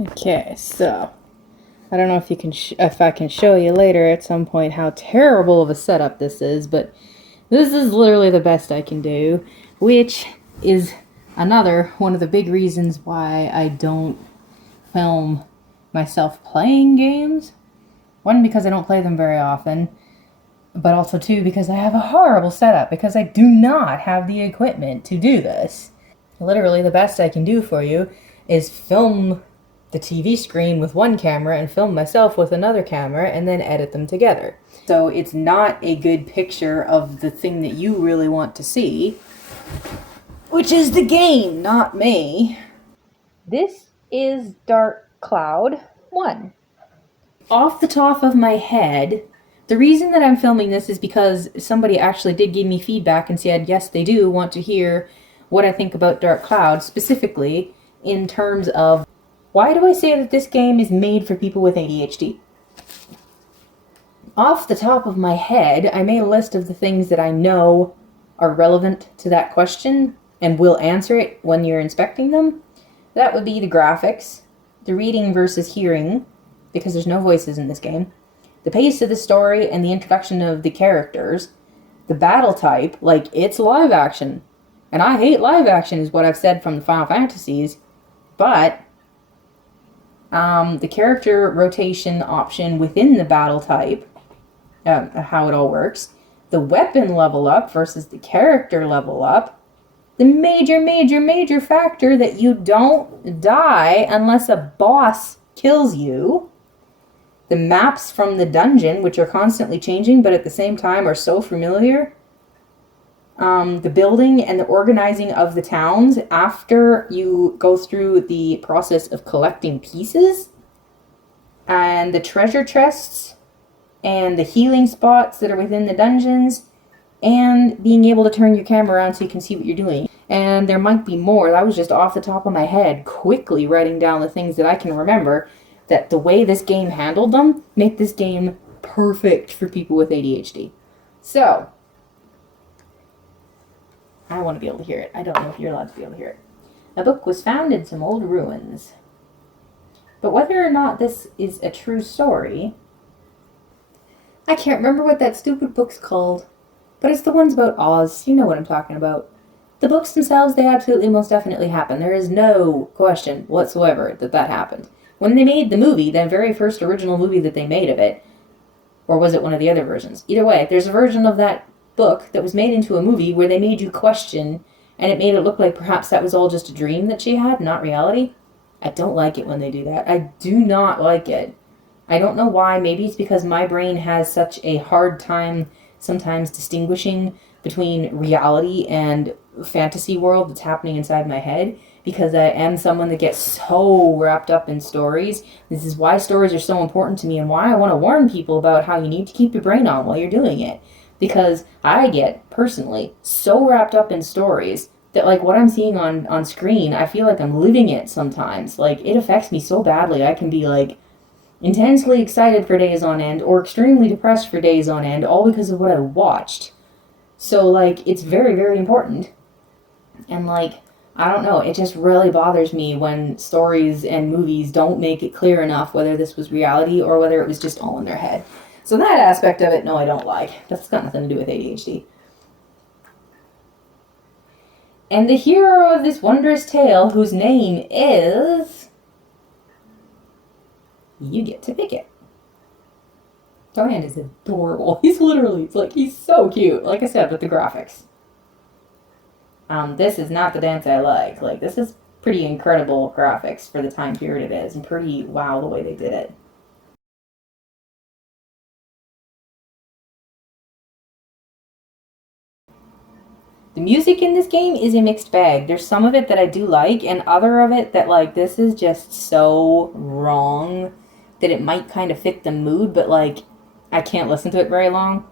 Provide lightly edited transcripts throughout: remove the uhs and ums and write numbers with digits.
Okay, so I don't know if you can if I can show you later at some point how terrible of a setup this is, but this is literally the best I can do, which is another one of the big reasons why I don't film myself playing games. One, because I don't play them very often, but also two, because I have a horrible setup because I do not have the equipment to do this. Literally, the best I can do for you is film the TV screen with one camera and film myself with another camera and then edit them together. So it's not a good picture of the thing that you really want to see, which is the game, not me. This is Dark Cloud 1. Off the top of my head, the reason that I'm filming this is because somebody actually did give me feedback and said, yes, they do want to hear what I think about Dark Cloud, specifically in terms of why do I say that this game is made for people with ADHD? Off the top of my head, I made a list of the things that I know are relevant to that question and will answer it when you're inspecting them. That would be the graphics, the reading versus hearing, because there's no voices in this game, the pace of the story and the introduction of the characters, the battle type, like it's live action. And I hate live action is what I've said from the Final Fantasies, but the character rotation option within the battle type, how it all works, the weapon level up versus the character level up, the major factor that you don't die unless a boss kills you, the maps from the dungeon, which are constantly changing but at the same time are so familiar, the building and the organizing of the towns after you go through the process of collecting pieces, and the treasure chests, and the healing spots that are within the dungeons, and being able to turn your camera around so you can see what you're doing. And there might be more. That was just off the top of my head, quickly writing down the things that I can remember, that the way this game handled them make this game perfect for people with ADHD. So, I want to be able to hear it. I don't know if you're allowed to be able to hear it. A book was found in some old ruins. But whether or not this is a true story, I can't remember what that stupid book's called. But it's the ones about Oz. You know what I'm talking about. The books themselves, they absolutely most definitely happened. There is no question whatsoever that that happened. When they made the movie, that very first original movie that they made of it, or was it one of the other versions? Either way, there's a version of that book that was made into a movie where they made you question, and it made it look like perhaps that was all just a dream that she had, not reality. I don't like it when they do that. I do not like it. I don't know why. Maybe it's because my brain has such a hard time sometimes distinguishing between reality and fantasy world that's happening inside my head, because I am someone that gets so wrapped up in stories. This is why stories are so important to me and why I want to warn people about how you need to keep your brain on while you're doing it. Because I get, personally, so wrapped up in stories that, like, what I'm seeing on screen, I feel like I'm living it sometimes. Like, it affects me so badly. I can be, like, intensely excited for days on end or extremely depressed for days on end, all because of what I watched. So, like, it's very important. And, like, I don't know, it just really bothers me when stories and movies don't make it clear enough whether this was reality or whether it was just all in their head. So that aspect of it, no, I don't like. That's got nothing to do with ADHD. And the hero of this wondrous tale, whose name is... You get to pick it. Dran is adorable. He's literally, it's like, he's so cute. Like I said, with the graphics. This is not the dance I like. Like, this is pretty incredible graphics for the time period it is, and pretty wow the way they did it. The music in this game is a mixed bag. There's some of it that I do like, and other of it that, like, this is just so wrong that it might kind of fit the mood, but, like, I can't listen to it very long.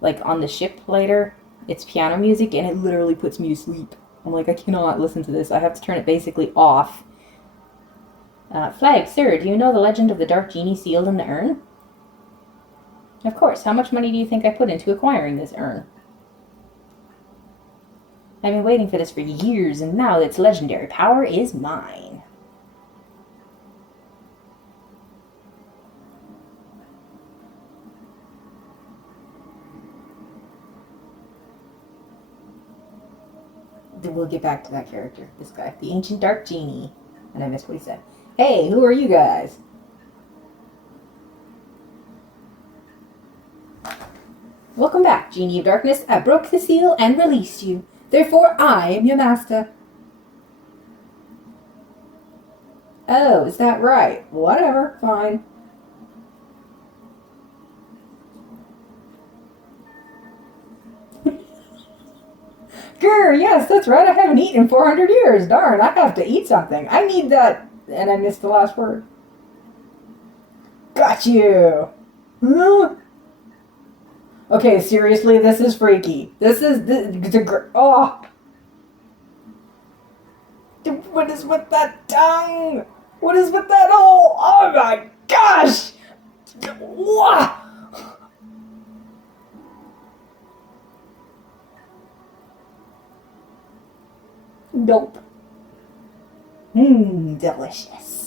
Like, on the ship later, it's piano music, and it literally puts me to sleep. I'm like, I cannot listen to this. I have to turn it basically off. Flag, sir, do you know the legend of the dark genie sealed in the urn? Of course. How much money do you think I put into acquiring this urn? I've been waiting for this for years, and now its legendary power is mine. we'll get back to that character. This guy, the ancient dark genie. And I missed what he said. Hey, who are you guys? Welcome back, Genie of Darkness. I broke the seal and released you. Therefore, I am your master. Oh, is that right? Whatever, fine. Grr, yes, that's right. I haven't eaten in 400 years. Darn, I have to eat something. I need that. And I missed the last word. Got you. Huh? Okay, seriously, this is freaky. This is oh. What is with that tongue? What is with that hole? Oh my gosh! Wah! Nope. Delicious.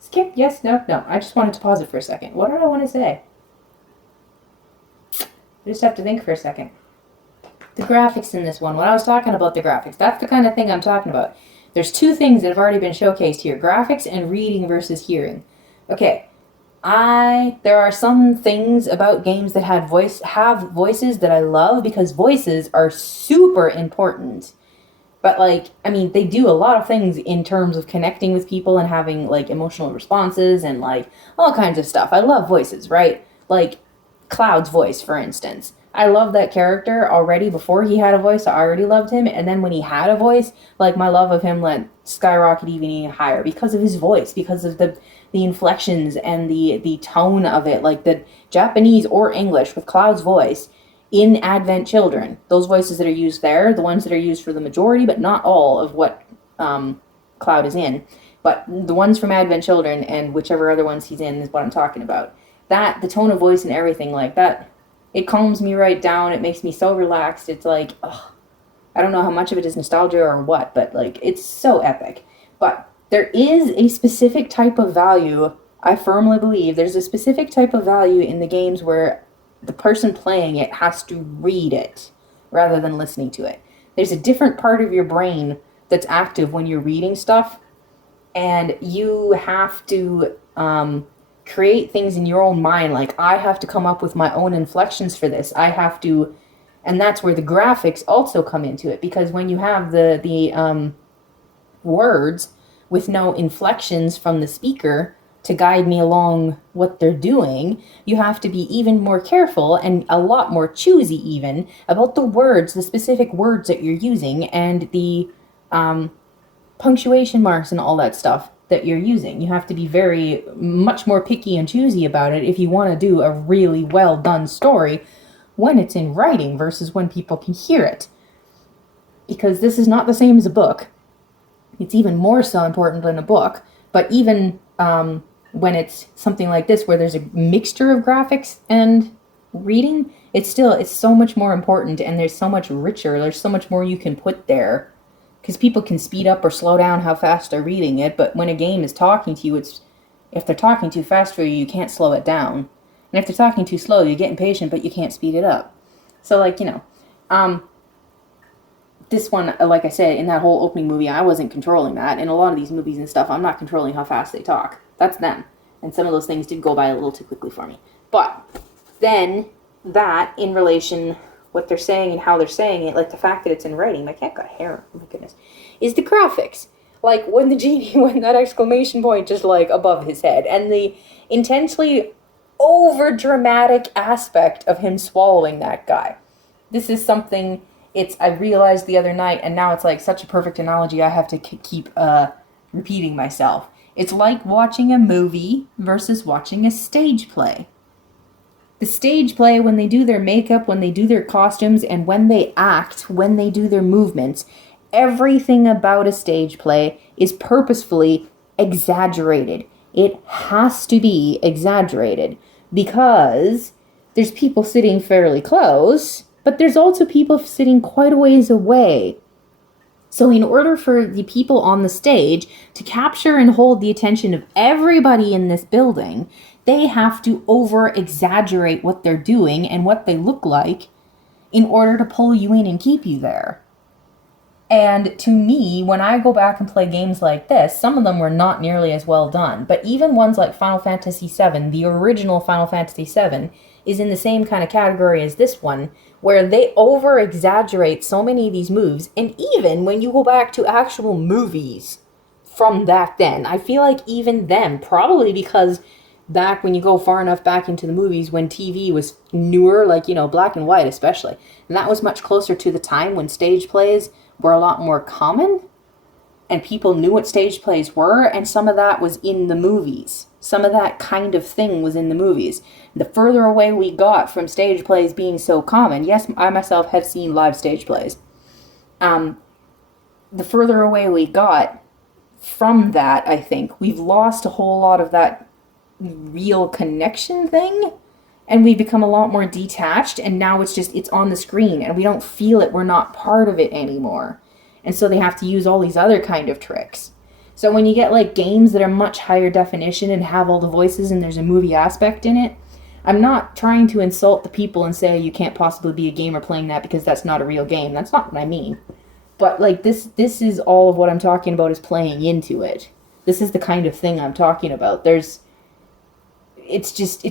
Skip, yes, no. I just wanted to pause it for a second. What did I want to say? I just have to think for a second. The graphics in this one. When I was talking about the graphics, that's the kind of thing I'm talking about. There's two things that have already been showcased here. Graphics and reading versus hearing. Okay. There are some things about games that have voices that I love because voices are super important. But, like, I mean, they do a lot of things in terms of connecting with people and having, like, emotional responses and, like, all kinds of stuff. I love voices, right? Like, Cloud's voice, for instance. I love that character already before he had a voice. I already loved him. And then when he had a voice, like, my love of him went skyrocket even higher because of his voice, because of the inflections and the tone of it. Like, the Japanese or English with Cloud's voice in Advent Children, those voices that are used there, the ones that are used for the majority, but not all of what Cloud is in, but the ones from Advent Children and whichever other ones he's in is what I'm talking about. That, the tone of voice and everything like that, it calms me right down. It makes me so relaxed. It's like, ugh, I don't know how much of it is nostalgia or what, but like, it's so epic. But there is a specific type of value, I firmly believe, there's a specific type of value in the games where the person playing it has to read it rather than listening to it. There's a different part of your brain that's active when you're reading stuff, and you have to create things in your own mind. Like, I have to come up with my own inflections for this. I have to, and that's where the graphics also come into it, because when you have the words with no inflections from the speaker to guide me along what they're doing, you have to be even more careful and a lot more choosy even about the words, the specific words that you're using, and the punctuation marks and all that stuff that you're using. You have to be very much more picky and choosy about it if you want to do a really well done story when it's in writing versus when people can hear it. Because this is not the same as a book. It's even more so important than a book. But even when it's something like this where there's a mixture of graphics and reading, it's so much more important, and there's so much richer. There's so much more you can put there. Because people can speed up or slow down how fast they're reading it, but when a game is talking to you, if they're talking too fast for you, you can't slow it down. And if they're talking too slow, you get impatient, but you can't speed it up. So, like, this one, like I said, in that whole opening movie, I wasn't controlling that. In a lot of these movies and stuff, I'm not controlling how fast they talk. That's them. And some of those things did go by a little too quickly for me. But then that, in relation, what they're saying and how they're saying it, like the fact that it's in writing, my cat got hair, oh my goodness, is the graphics. Like, when the genie went that exclamation point just, like, above his head, and the intensely over-dramatic aspect of him swallowing that guy. This is something, I realized the other night, and now it's, like, such a perfect analogy, I have to keep repeating myself. It's like watching a movie versus watching a stage play. The stage play, when they do their makeup, when they do their costumes, and when they act, when they do their movements, everything about a stage play is purposefully exaggerated. It has to be exaggerated because there's people sitting fairly close, but there's also people sitting quite a ways away. So in order for the people on the stage to capture and hold the attention of everybody in this building, they have to over-exaggerate what they're doing and what they look like in order to pull you in and keep you there. And to me, when I go back and play games like this, some of them were not nearly as well done. But even ones like Final Fantasy VII, the original Final Fantasy VII, is in the same kind of category as this one, where they over-exaggerate so many of these moves. And even when you go back to actual movies from back then, I feel like even them, probably because back when you go far enough back into the movies when TV was newer, like, black and white especially, and that was much closer to the time when stage plays were a lot more common and people knew what stage plays were, and some of that was in the movies. Some of that kind of thing was in the movies. The further away we got from stage plays being so common, yes, I myself have seen live stage plays, the further away we got from that, I think, we've lost a whole lot of that real connection thing, and we've become a lot more detached, and now it's on the screen and we don't feel it, we're not part of it anymore, and so they have to use all these other kind of tricks. So when you get like games that are much higher definition and have all the voices and there's a movie aspect in it, I'm not trying to insult the people and say you can't possibly be a gamer playing that because that's not a real game. That's not what I mean. But like this is all of what I'm talking about, is playing into it. This is the kind of thing I'm talking about. It's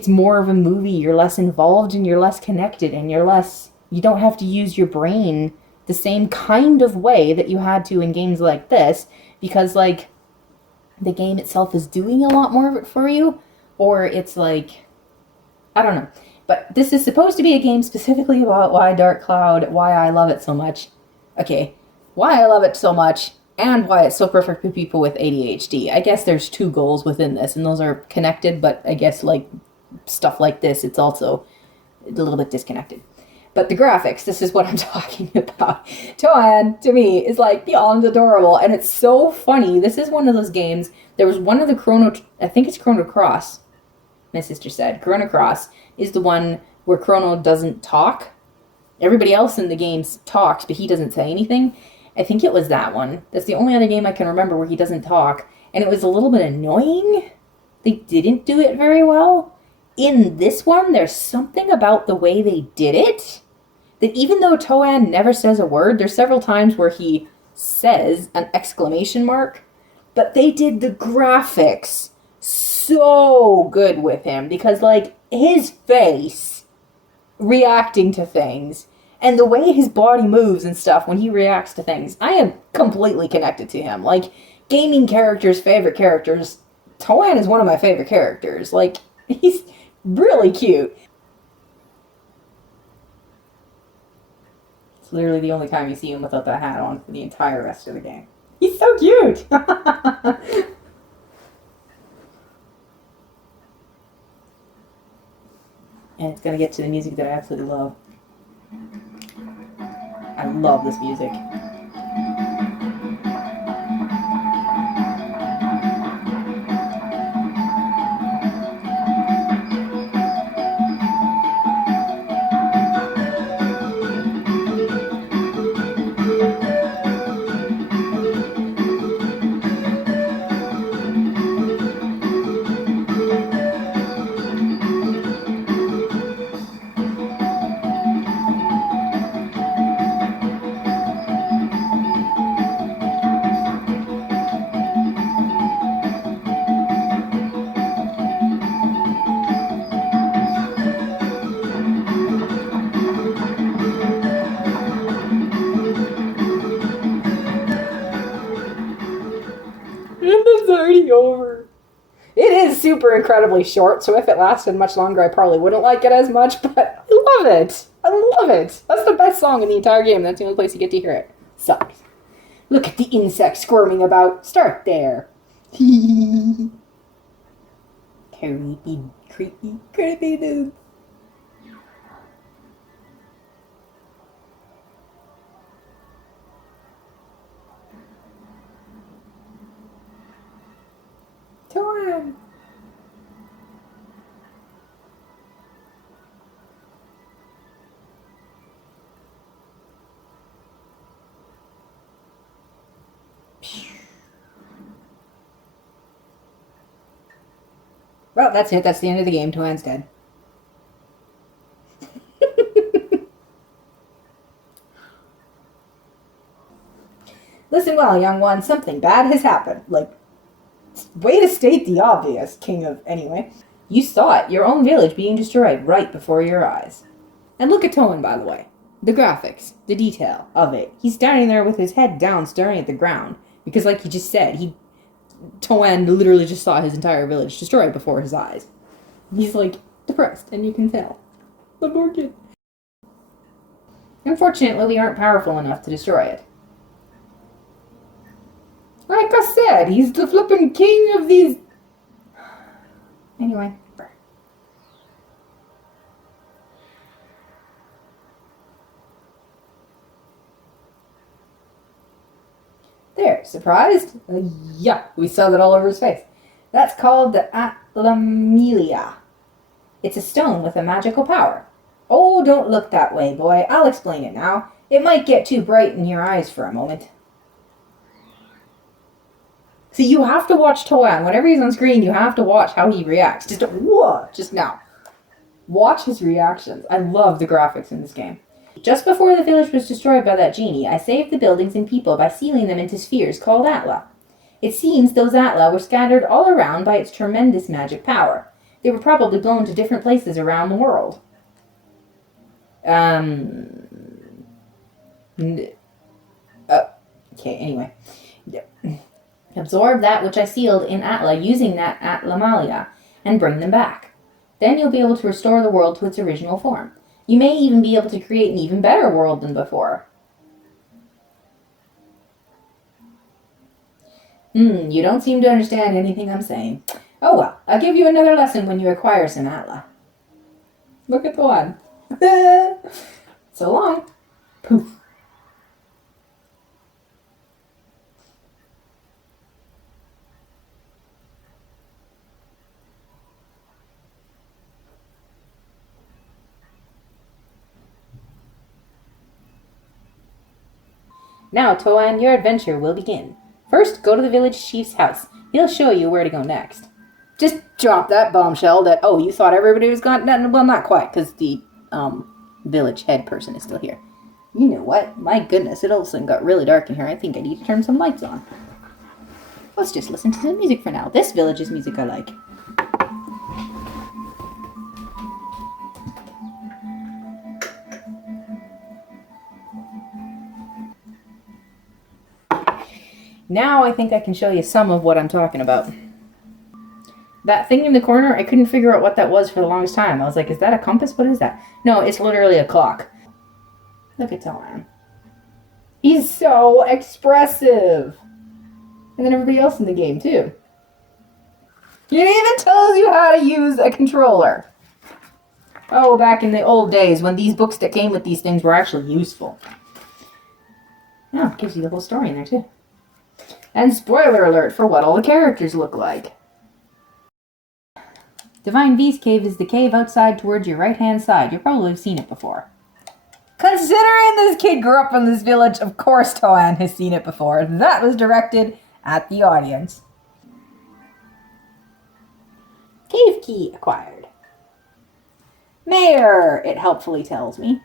more of a movie. You're less involved and you're less connected and you don't have to use your brain the same kind of way that you had to in games like this, because like the game itself is doing a lot more of it for you, or it's like, I don't know. But this is supposed to be a game specifically about why Dark Cloud, why I love it so much. Okay, why I love it so much, and why it's so perfect for people with ADHD. I guess there's two goals within this, and those are connected, but I guess like stuff like this, it's also a little bit disconnected. But the graphics, this is what I'm talking about. Toan, to me, is like beyond adorable, and it's so funny. This is one of those games, there was one of the I think it's Chrono Cross, my sister said. Chrono Cross is the one where Chrono doesn't talk. Everybody else in the game talks, but he doesn't say anything. I think it was that one. That's the only other game I can remember where he doesn't talk, and it was a little bit annoying. They didn't do it very well. In this one, there's something about the way they did it that even though Toan never says a word, there's several times where he says an exclamation mark, but they did the graphics so good with him, because like his face reacting to things and the way his body moves and stuff when he reacts to things, I am completely connected to him. Like, gaming characters, favorite characters, Toan is one of my favorite characters. Like, he's really cute. It's literally the only time you see him without that hat on for the entire rest of the game. He's so cute! And it's gonna get to the music that I absolutely love. I love this music. And it's already over. It is super incredibly short, so if it lasted much longer, I probably wouldn't like it as much, but I love it. I love it. That's the best song in the entire game. That's the only place you get to hear it. Sucks. Look at the insect squirming about. Start there. Creepy, creepy, creepy dude. Torn. Well, that's it. That's the end of the game. Toan's dead. Listen well, young one. Something bad has happened. Like, way to state the obvious, king of... Anyway. You saw it. Your own village being destroyed right before your eyes. And look at Toan, by the way. The graphics. The detail of it. He's standing there with his head down, staring at the ground. Because like he just said, Toan literally just saw his entire village destroyed before his eyes. He's, like, depressed, and you can tell. The poor kid. Unfortunately, we aren't powerful enough to destroy it. Like I said, he's the flippin' king of these... Anyway. There, surprised? Yeah, we saw that all over his face. That's called the Atlamelia. It's a stone with a magical power. Oh, don't look that way, boy. I'll explain it now. It might get too bright in your eyes for a moment. See, you have to watch Toan. Whenever he's on screen, you have to watch how he reacts. Just now. Watch his reactions. I love the graphics in this game. Just before the village was destroyed by that genie, I saved the buildings and people by sealing them into spheres called Atla. It seems those Atla were scattered all around by its tremendous magic power. They were probably blown to different places around the world. Okay, anyway. Absorb that which I sealed in Atla using that Atlamalia and bring them back. Then you'll be able to restore the world to its original form. You may even be able to create an even better world than before. You don't seem to understand anything I'm saying. Oh well, I'll give you another lesson when you acquire some Atla. Look at the one. So long. Poof. Now, Toan, your adventure will begin. First, go to the village chief's house. He'll show you where to go next. Just drop that bombshell that, oh, you thought everybody was gone? No, well, not quite, because the, village head person is still here. You know what? My goodness, it all of a sudden got really dark in here. I think I need to turn some lights on. Let's just listen to some music for now. This village's music I like. Now I think I can show you some of what I'm talking about. That thing in the corner, I couldn't figure out what that was for the longest time. I was like, is that a compass? What is that? No, it's literally a clock. Look at Toan. He's so expressive. And then everybody else in the game, too. It even tells you how to use a controller. Oh, back in the old days when these books that came with these things were actually useful. Oh, it gives you the whole story in there, too. And spoiler alert for what all the characters look like. Divine V's cave is the cave outside towards your right-hand side. You've probably seen it before. Considering this kid grew up in this village, of course Toan has seen it before. That was directed at the audience. Cave key acquired. Mayor, it helpfully tells me.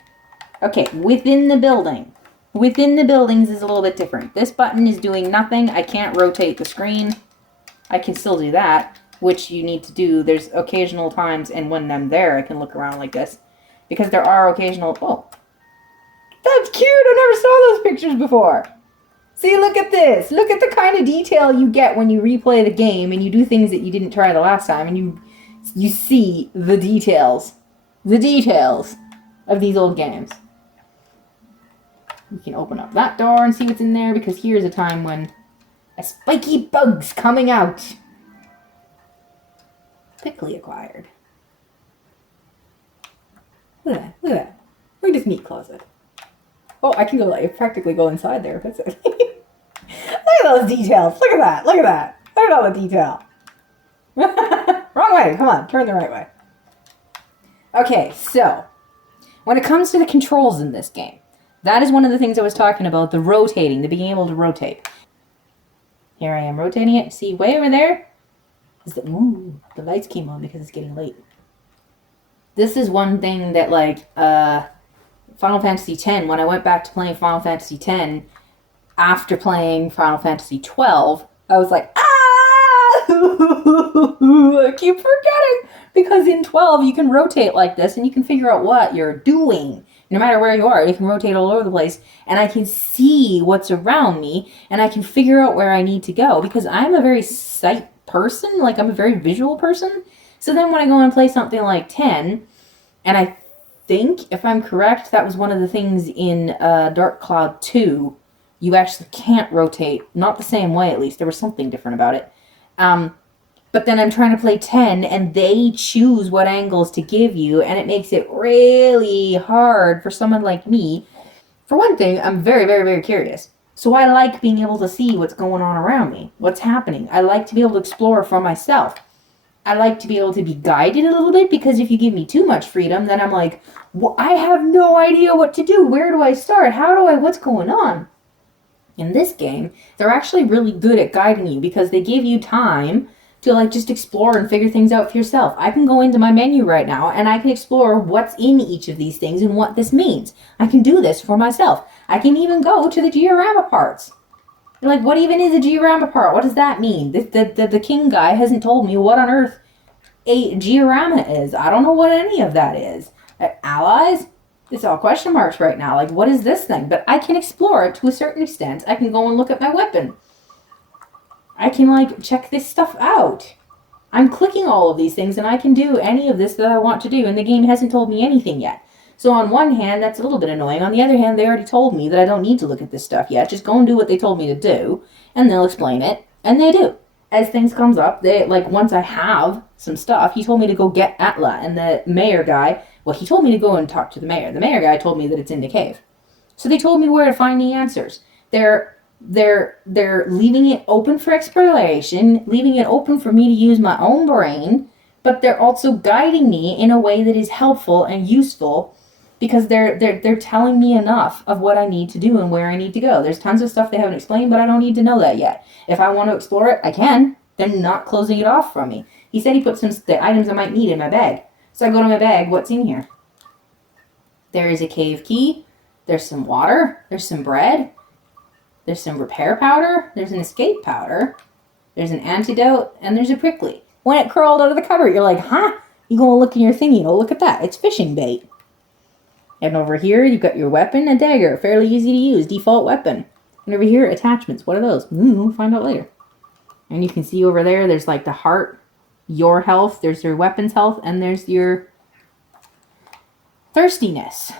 Okay, within the building. Within the buildings is a little bit different. This button is doing nothing. I can't rotate the screen. I can still do that, which you need to do. There's occasional times, and when I'm there, I can look around like this. Because there are occasional... Oh, that's cute! I never saw those pictures before! See, look at this! Look at the kind of detail you get when you replay the game, and you do things that you didn't try the last time, and you see the details. The details of these old games. You can open up that door and see what's in there, because here's a time when a spiky bug's coming out. Quickly acquired. Look at that, look at that. Look at this meat closet. Oh, I can go, like, practically go inside there. That's it. Look at those details. Look at that, look at that. Look at all the detail. Wrong way, come on, turn the right way. Okay, so, when it comes to the controls in this game, that is one of the things I was talking about, the rotating, the being able to rotate. Here I am rotating it. See, way over there? Ooh, the lights came on because it's getting late. This is one thing that, like, Final Fantasy X, when I went back to playing Final Fantasy X, after playing Final Fantasy 12, I was like, ah! I keep forgetting. Because in 12, you can rotate like this, and you can figure out what you're doing. No matter where you are, you can rotate all over the place, and I can see what's around me, and I can figure out where I need to go, because I'm a very sight person, like, I'm a very visual person. So then when I go and play something like 10, and I think, if I'm correct, that was one of the things in Dark Cloud 2, you actually can't rotate. Not the same way, at least. There was something different about it. But then I'm trying to play 10, and they choose what angles to give you, and it makes it really hard for someone like me. For one thing, I'm very, very, very curious. So I like being able to see what's going on around me, what's happening. I like to be able to explore for myself. I like to be able to be guided a little bit, because if you give me too much freedom, then I'm like, well, I have no idea what to do. Where do I start? What's going on? In this game, they're actually really good at guiding you, because they give you time to, like, just explore and figure things out for yourself. I can go into my menu right now, and I can explore what's in each of these things and what this means. I can do this for myself. I can even go to the diorama parts. Like, what even is a diorama part? What does that mean? The king guy hasn't told me what on earth a diorama is. I don't know what any of that is. Allies? It's all question marks right now. Like, what is this thing? But I can explore it to a certain extent. I can go and look at my weapon. I can, like, check this stuff out. I'm clicking all of these things, and I can do any of this that I want to do, and the game hasn't told me anything yet. So on one hand, that's a little bit annoying. On the other hand, they already told me that I don't need to look at this stuff yet. Just go and do what they told me to do, and they'll explain it. And they do. As things comes up, once I have some stuff, he told me to go get Atla, and the mayor guy, well, he told me to go and talk to the mayor. The mayor guy told me that it's in the cave. So they told me where to find the answers. They're leaving it open for exploration, leaving it open for me to use my own brain, but they're also guiding me in a way that is helpful and useful, because they're telling me enough of what I need to do and where I need to go. There's tons of stuff they haven't explained, but I don't need to know that yet. If I want to explore it, I can. They're not closing it off from me. He said he put the items I might need in my bag. So I go to my bag, what's in here? There is a cave key, there's some water, there's some bread, there's some repair powder, there's an escape powder, there's an antidote, and there's a prickly. When it crawled out of the cupboard, you're like, huh? You go and look in your thingy, oh, look at that, it's fishing bait. And over here, you've got your weapon, a dagger, fairly easy to use, default weapon. And over here, attachments, what are those? We'll find out later. And you can see over there, there's like the heart, your health, there's your weapon's health, and there's your thirstiness.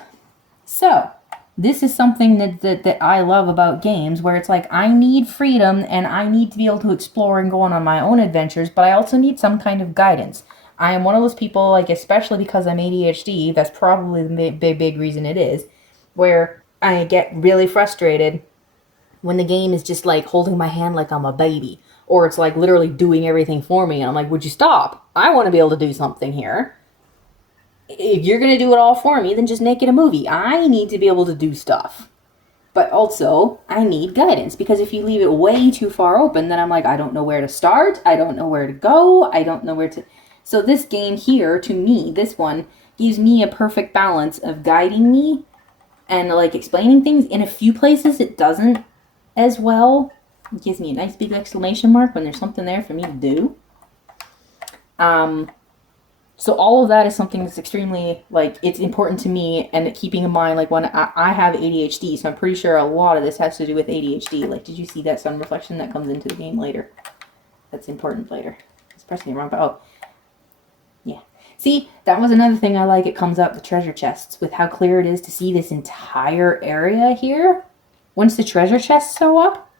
So, this is something that I love about games, where it's like, I need freedom, and I need to be able to explore and go on my own adventures, but I also need some kind of guidance. I am one of those people, like, especially because I'm ADHD, that's probably the big reason it is, where I get really frustrated when the game is just, like, holding my hand like I'm a baby. Or it's, like, literally doing everything for me. And I'm like, would you stop? I want to be able to do something here. If you're going to do it all for me, then just make it a movie. I need to be able to do stuff. But also, I need guidance. Because if you leave it way too far open, then I'm like, I don't know where to start. I don't know where to go. I don't know where to... So this game here, to me, this one, gives me a perfect balance of guiding me and, like, explaining things. In a few places, it doesn't as well. It gives me a nice big exclamation mark when there's something there for me to do. So all of that is something that's extremely, like, it's important to me, and keeping in mind, like, when I have ADHD, so I'm pretty sure a lot of this has to do with ADHD. Like, did you see that sun reflection that comes into the game later? That's important later. I was pressing it wrong, but oh. Yeah. See, that was another thing I like. It comes up, the treasure chests, with how clear it is to see this entire area here. Once the treasure chests show up,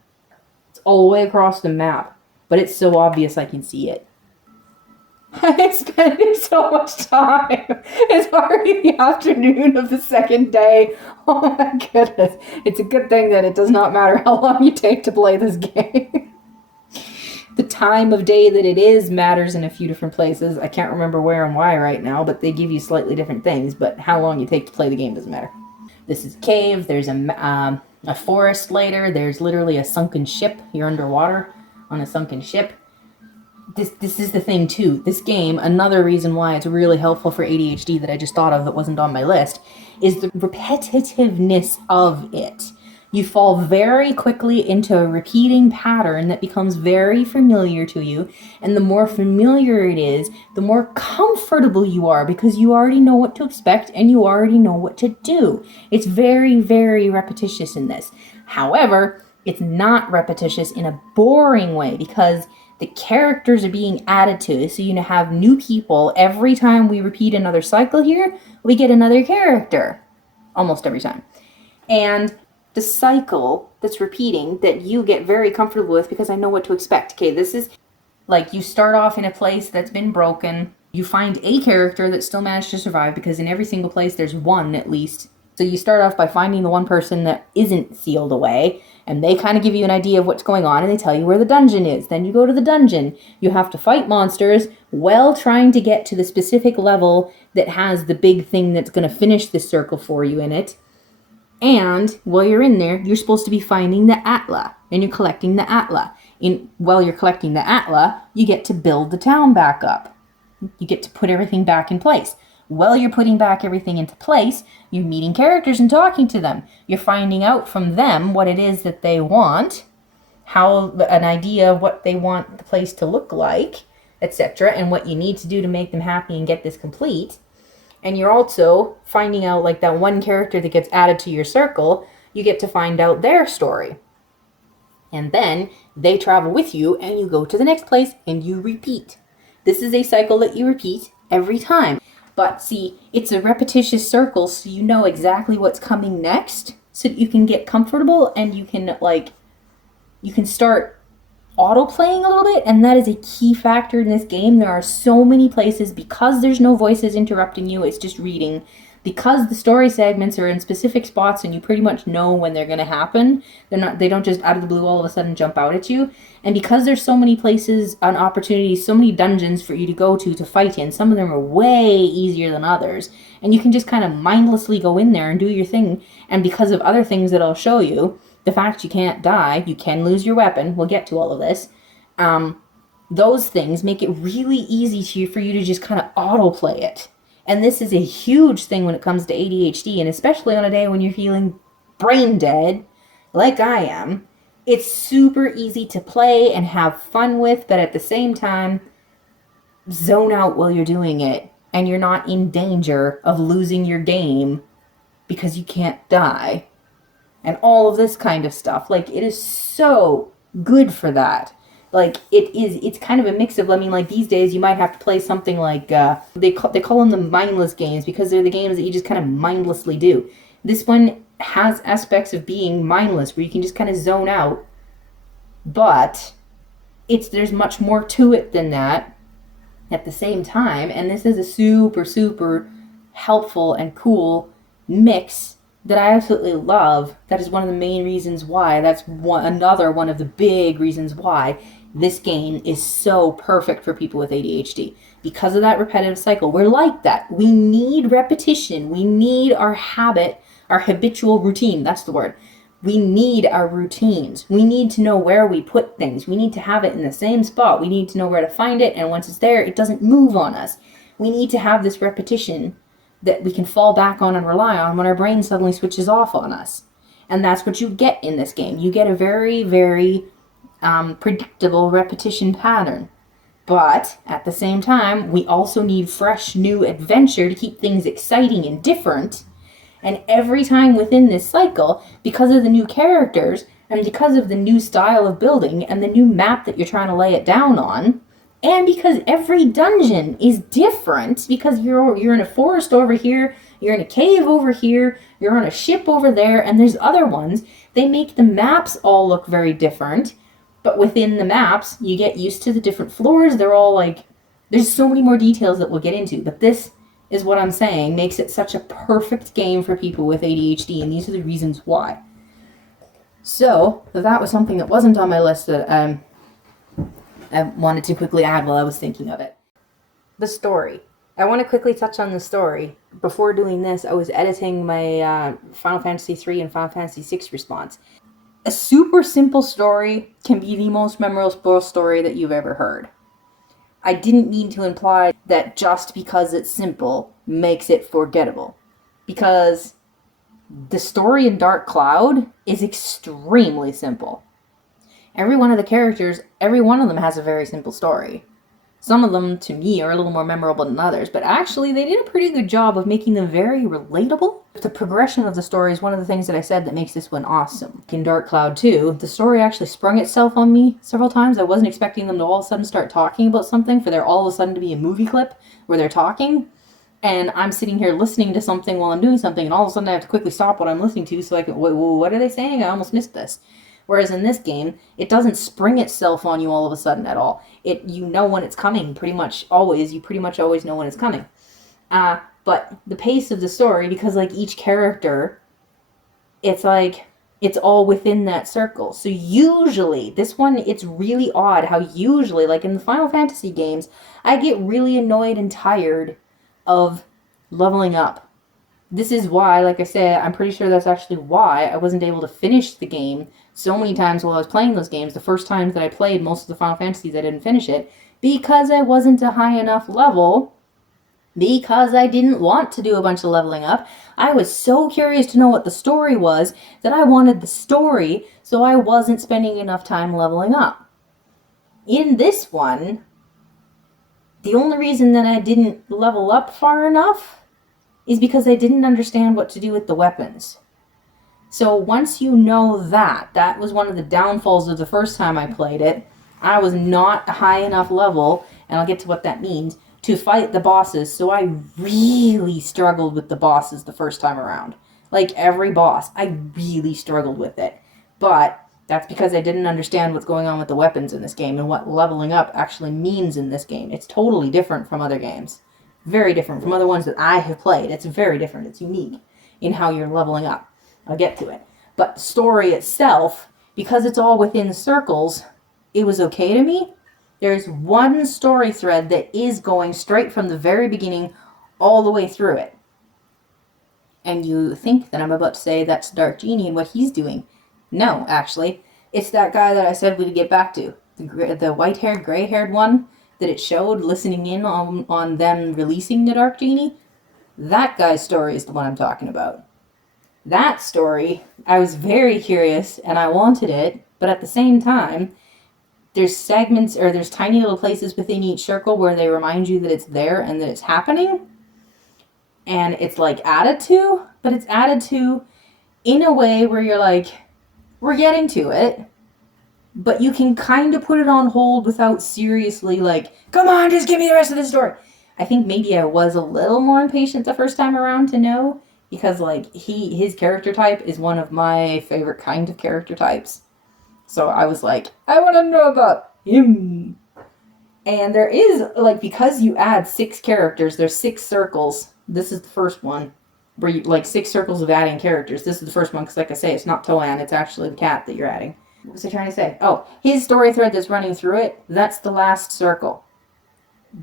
it's all the way across the map, but it's so obvious I can see it. I'm spending so much time. It's already the afternoon of the second day. Oh my goodness. It's a good thing that it does not matter how long you take to play this game. The time of day that it is matters in a few different places. I can't remember where and why right now, but they give you slightly different things, but how long you take to play the game doesn't matter. This is a cave. There's a forest later. There's literally a sunken ship. You're underwater on a sunken ship. this is the thing too. This game, another reason why it's really helpful for ADHD that I just thought of that wasn't on my list, is the repetitiveness of it. You fall very quickly into a repeating pattern that becomes very familiar to you, and the more familiar it is, the more comfortable you are because you already know what to expect and you already know what to do. It's very, very repetitious in this. However, it's not repetitious in a boring way because the characters are being added to. So you have new people. Every time we repeat another cycle here, we get another character. Almost every time. And the cycle that's repeating that you get very comfortable with because I know what to expect. Okay, this is like you start off in a place that's been broken. You find a character that still managed to survive because in every single place there's one at least. So you start off by finding the one person that isn't sealed away, and they kind of give you an idea of what's going on, and they tell you where the dungeon is. Then you go to the dungeon. You have to fight monsters while trying to get to the specific level that has the big thing that's going to finish this circle for you in it. And while you're in there, you're supposed to be finding the Atla, and you're collecting the Atla. While you're collecting the Atla, you get to build the town back up. You get to put everything back in place. While you're putting back everything into place, you're meeting characters and talking to them. You're finding out from them what it is that they want, an idea of what they want the place to look like, etc., and what you need to do to make them happy and get this complete. And you're also finding out, like that one character that gets added to your circle, you get to find out their story. And then they travel with you and you go to the next place and you repeat. This is a cycle that you repeat every time. But see, it's a repetitious circle, so you know exactly what's coming next, so that you can get comfortable and you can start auto-playing a little bit, and that is a key factor in this game. There are so many places, because there's no voices interrupting you, it's just reading, because the story segments are in specific spots and you pretty much know when they're going to happen. They don't just out of the blue all of a sudden jump out at you. And because there's so many places and opportunities, so many dungeons for you to go to fight in, some of them are way easier than others, and you can just kind of mindlessly go in there and do your thing. And because of other things that I'll show you, the fact you can't die, you can lose your weapon, we'll get to all of this, those things make it really easy for you to just kind of autoplay it. And this is a huge thing when it comes to ADHD, and especially on a day when you're feeling brain dead, like I am. It's super easy to play and have fun with, but at the same time, zone out while you're doing it, and you're not in danger of losing your game because you can't die. And all of this kind of stuff. Like, it is so good for that. Like, it's kind of a mix of, I mean, like, these days you might have to play something like, they call them the mindless games because they're the games that you just kind of mindlessly do. This one has aspects of being mindless where you can just kind of zone out, but there's much more to it than that at the same time, and this is a super, super helpful and cool mix that I absolutely love. That is one of the main reasons why, another one of the big reasons why this game is so perfect for people with ADHD. Because of that repetitive cycle. We're like that. We need repetition. We need our habitual routine. That's the word. We need our routines. We need to know where we put things. We need to have it in the same spot. We need to know where to find it, and once it's there, it doesn't move on us. We need to have this repetition that we can fall back on and rely on when our brain suddenly switches off on us. And that's what you get in this game. You get a very, very predictable repetition pattern. But at the same time, we also need fresh, new adventure to keep things exciting and different. And every time within this cycle, because of the new characters, and because of the new style of building, and the new map that you're trying to lay it down on, and because every dungeon is different, because you're in a forest over here, you're in a cave over here, you're on a ship over there, and there's other ones, they make the maps all look very different. But within the maps, you get used to the different floors. They're all like, there's so many more details that we'll get into. But this is what I'm saying makes it such a perfect game for people with ADHD, and these are the reasons why. So, that was something that wasn't on my list that I wanted to quickly add while I was thinking of it. The story. I want to quickly touch on the story. Before doing this, I was editing my Final Fantasy III and Final Fantasy VI response. A super simple story can be the most memorable story that you've ever heard. I didn't mean to imply that just because it's simple makes it forgettable. Because the story in Dark Cloud is extremely simple. Every one of the characters, every one of them has a very simple story. Some of them, to me, are a little more memorable than others, but actually they did a pretty good job of making them very relatable. The progression of the story is one of the things that I said that makes this one awesome. In Dark Cloud 2, the story actually sprung itself on me several times. I wasn't expecting them to all of a sudden start talking about something, for there all of a sudden to be a movie clip where they're talking, and I'm sitting here listening to something while I'm doing something, and all of a sudden I have to quickly stop what I'm listening to so I can, what are they saying? I almost missed this. Whereas in this game, it doesn't spring itself on you all of a sudden at all. You know when it's coming, pretty much always. You pretty much always know when it's coming. But the pace of the story, because like each character, it's like, it's all within that circle. So usually, this one, it's really odd how usually, like in the Final Fantasy games, I get really annoyed and tired of leveling up. This is why, like I said, I'm pretty sure that's actually why I wasn't able to finish the game so many times while I was playing those games. The first times that I played most of the Final Fantasies, I didn't finish it because I wasn't a high enough level, because I didn't want to do a bunch of leveling up. I was so curious to know what the story was that I wanted the story, so I wasn't spending enough time leveling up. In this one, the only reason that I didn't level up far enough is because I didn't understand what to do with the weapons. So once you know that was one of the downfalls of the first time I played it. I was not a high enough level, and I'll get to what that means, to fight the bosses, so I really struggled with the bosses the first time around. Like every boss, I really struggled with it. But that's because I didn't understand what's going on with the weapons in this game and what leveling up actually means in this game. It's totally different from other games. Very different from other ones that I have played. It's very different. It's unique in how you're leveling up. I'll get to it. But the story itself, because it's all within circles, it was okay to me. There's one story thread that is going straight from the very beginning all the way through it. And you think that I'm about to say that's Dark Genie and what he's doing. No, actually. It's that guy that I said we'd get back to. The white-haired, gray-haired one that it showed listening in on them releasing the Dark Genie. That guy's story is the one I'm talking about. That story, I was very curious and I wanted it, but at the same time, there's segments, or there's tiny little places within each circle where they remind you that it's there and that it's happening. And it's like added to, but it's added to in a way where you're like, we're getting to it, but you can kind of put it on hold without seriously like, come on, just give me the rest of the story. I think maybe I was a little more impatient the first time around to know, because like his character type is one of my favorite kind of character types. So I was like, I want to know about him. And there is, like, because you add 6 characters, there's 6 circles. This is the first one, where you, like, 6 circles of adding characters. This is the first one, because like I say, it's not Toan, it's actually the cat that you're adding. What was I trying to say? Oh, his story thread that's running through it, that's the last circle.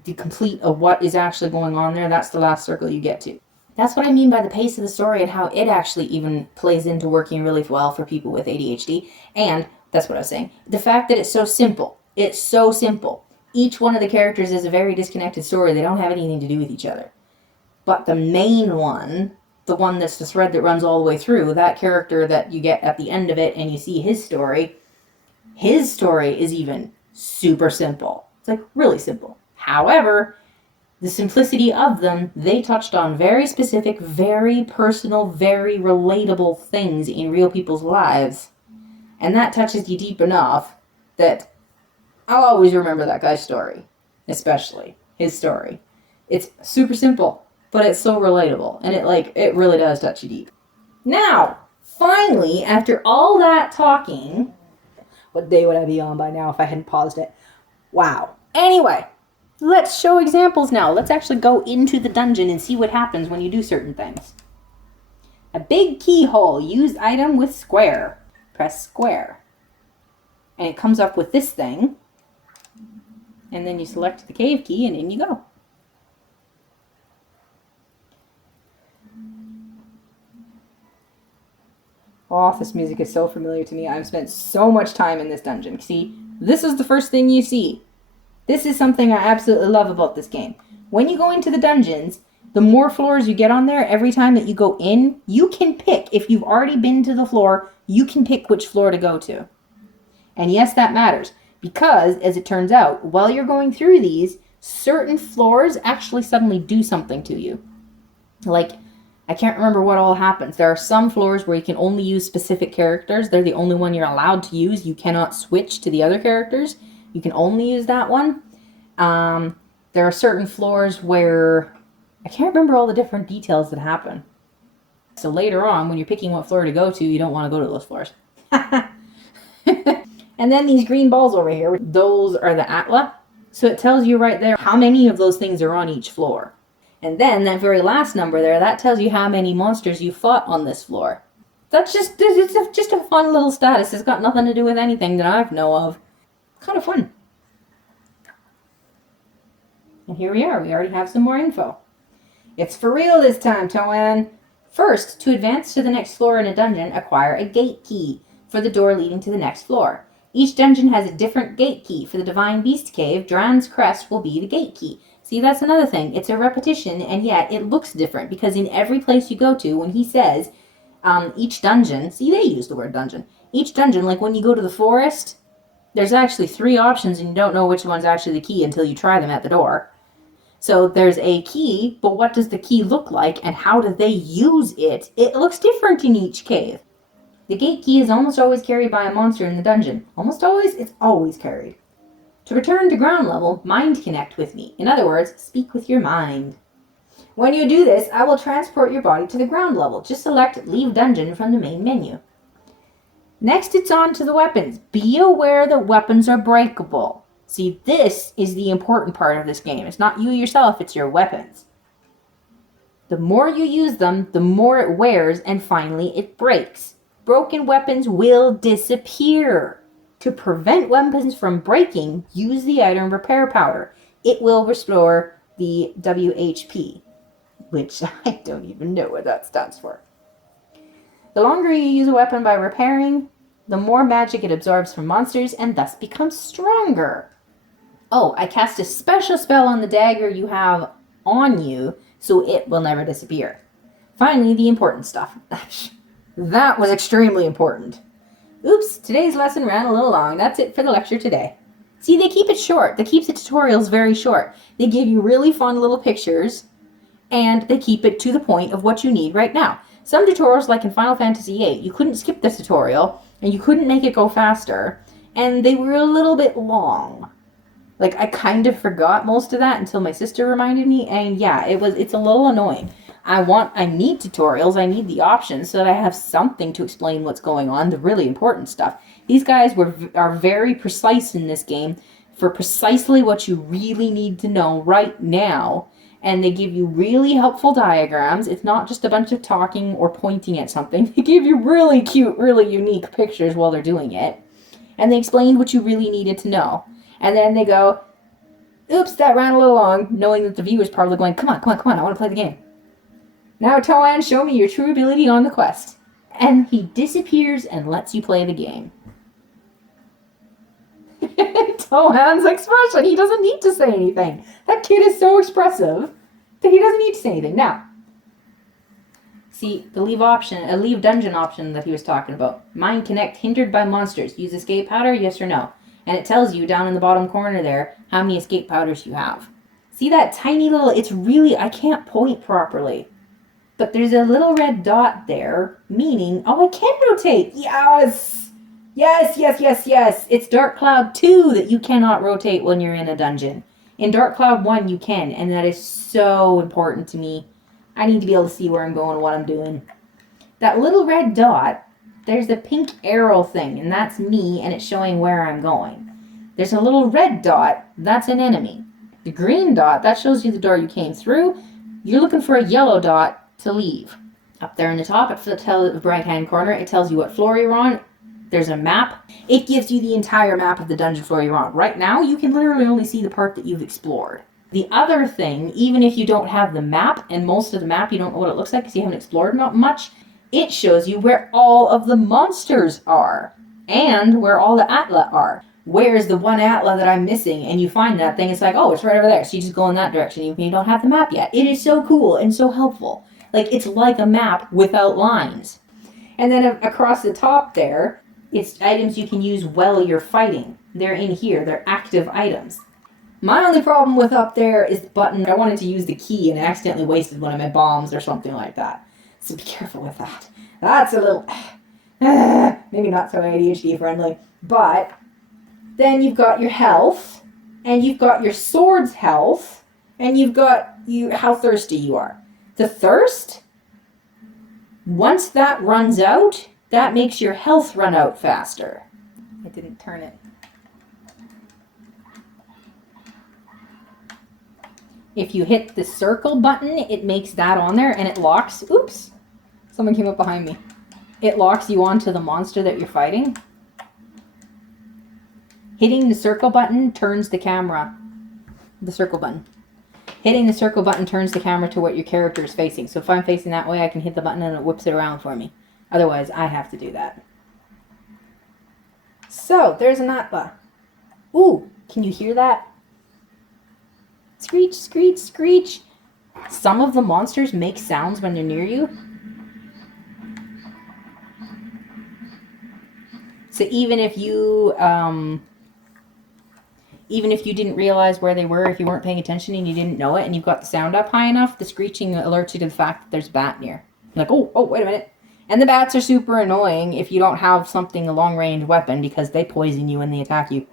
The complete of what is actually going on there, that's the last circle you get to. That's what I mean by the pace of the story and how it actually even plays into working really well for people with ADHD. And that's what I was saying. The fact that it's so simple. It's so simple. Each one of the characters is a very disconnected story. They don't have anything to do with each other. But the main one, the one that's the thread that runs all the way through, that character that you get at the end of it and you see his story is even super simple. It's like really simple. However, the simplicity of them, they touched on very specific, very personal, very relatable things in real people's lives. And that touches you deep enough that I'll always remember that guy's story. Especially his story. It's super simple, but it's so relatable. And it really does touch you deep. Now, finally, after all that talking, what day would I be on by now if I hadn't paused it? Wow. Anyway, let's show examples now. Let's actually go into the dungeon and see what happens when you do certain things. A big keyhole. Use item with square. Press square. And it comes up with this thing. And then you select the cave key and in you go. Oh, this music is so familiar to me. I've spent so much time in this dungeon. See, this is the first thing you see. This is something I absolutely love about this game. When you go into the dungeons, the more floors you get on there, every time that you go in, you can pick. If you've already been to the floor, you can pick which floor to go to. And yes, that matters. Because, as it turns out, while you're going through these, certain floors actually suddenly do something to you. Like, I can't remember what all happens. There are some floors where you can only use specific characters. They're the only one you're allowed to use. You cannot switch to the other characters. You can only use that one. There are certain floors where I can't remember all the different details that happen. So later on, when you're picking what floor to go to, you don't want to go to those floors. And then these green balls over here, those are the ATLA. So it tells you right there how many of those things are on each floor. And then that very last number there, that tells you how many monsters you fought on this floor. That's just a fun little status. It's got nothing to do with anything that I know of. Kind of fun. And here we are. We already have some more info. It's for real this time, Toan. First, to advance to the next floor in a dungeon, acquire a gate key for the door leading to the next floor. Each dungeon has a different gate key. For the Divine Beast Cave, Dran's crest will be the gate key. See, that's another thing. It's a repetition, and yet it looks different, because in every place you go to, when he says each dungeon, see, they use the word dungeon. Each dungeon, like when you go to the forest, there's actually 3 options, and you don't know which one's actually the key until you try them at the door. So there's a key, but what does the key look like, and how do they use it? It looks different in each cave. The gate key is almost always carried by a monster in the dungeon. Almost always? It's always carried. To return to ground level, mind connect with me. In other words, speak with your mind. When you do this, I will transport your body to the ground level. Just select Leave Dungeon from the main menu. Next, it's on to the weapons. Be aware that weapons are breakable. See, this is the important part of this game. It's not you yourself, it's your weapons. The more you use them, the more it wears, and finally it breaks. Broken weapons will disappear. To prevent weapons from breaking, use the item repair powder. It will restore the WHP, which I don't even know what that stands for. The longer you use a weapon by repairing, the more magic it absorbs from monsters and thus becomes stronger. Oh, I cast a special spell on the dagger you have on you, so it will never disappear. Finally, the important stuff. That was extremely important. Oops, today's lesson ran a little long. That's it for the lecture today. See, they keep it short. They keep the tutorials very short. They give you really fun little pictures, and they keep it to the point of what you need right now. Some tutorials, like in Final Fantasy VIII, you couldn't skip the tutorial, and you couldn't make it go faster, and they were a little bit long. Like, I kind of forgot most of that until my sister reminded me, and yeah, it's a little annoying. I need tutorials, I need the options so that I have something to explain what's going on, the really important stuff. These guys are very precise in this game for precisely what you really need to know right now, and they give you really helpful diagrams. It's not just a bunch of talking or pointing at something. They give you really cute, really unique pictures while they're doing it, and they explain what you really needed to know. And then they go, oops, that ran a little long, knowing that the viewer's probably going, come on, I want to play the game. Now, Toan, show me your true ability on the quest. And he disappears and lets you play the game. Toan's expression, he doesn't need to say anything. That kid is so expressive that he doesn't need to say anything. Now, see, the leave dungeon option that he was talking about. Mind connect hindered by monsters. Use escape powder, yes or no. And it tells you down in the bottom corner there how many escape powders you have. See that tiny little, it's really, I can't point properly. But there's a little red dot there, meaning, oh, I can rotate. Yes! Yes! It's Dark Cloud 2 that you cannot rotate when you're in a dungeon. In Dark Cloud 1, you can, and that is so important to me. I need to be able to see where I'm going and what I'm doing. That little red dot, there's a pink arrow thing, and that's me, and it's showing where I'm going. There's a little red dot, that's an enemy. The green dot, that shows you the door you came through. You're looking for a yellow dot to leave. Up there in the top, at the right-hand corner, it tells you what floor you're on. There's a map. It gives you the entire map of the dungeon floor you're on. Right now, you can literally only see the part that you've explored. The other thing, even if you don't have the map, and most of the map you don't know what it looks like because you haven't explored not much, it shows you where all of the monsters are and where all the ATLA are. where's the one Atla that I'm missing? And you find that thing, it's like, oh, it's right over there. So you just go in that direction, even if you don't have the map yet. It is so cool and so helpful. Like, it's like a map without lines. And then across the top there, it's items you can use while you're fighting. They're in here. They're active items. My only problem with up there is the button. I wanted to use the key and I accidentally wasted one of my bombs or something like that. So be careful with that. That's a little... maybe not so ADHD friendly. But then you've got your health, and you've got your sword's health, and you've got how thirsty you are. The thirst, once that runs out, that makes your health run out faster. I didn't turn it. If you hit the circle button, it makes that on there, and it locks... Oops! Someone came up behind me. It locks you onto the monster that you're fighting. Hitting the circle button turns the camera. The circle button. Hitting the circle button turns the camera to what your character is facing. So if I'm facing that way, I can hit the button and it whips it around for me. Otherwise, I have to do that. So, there's an Atla. Ooh, can you hear that? Screech, screech, screech. Some of the monsters make sounds when they're near you. So even if you didn't realize where they were, if you weren't paying attention and you didn't know it, and you've got the sound up high enough, the screeching alerts you to the fact that there's a bat near. You're like, oh, wait a minute. And the bats are super annoying if you don't have something, a long-range weapon, because they poison you when they attack you.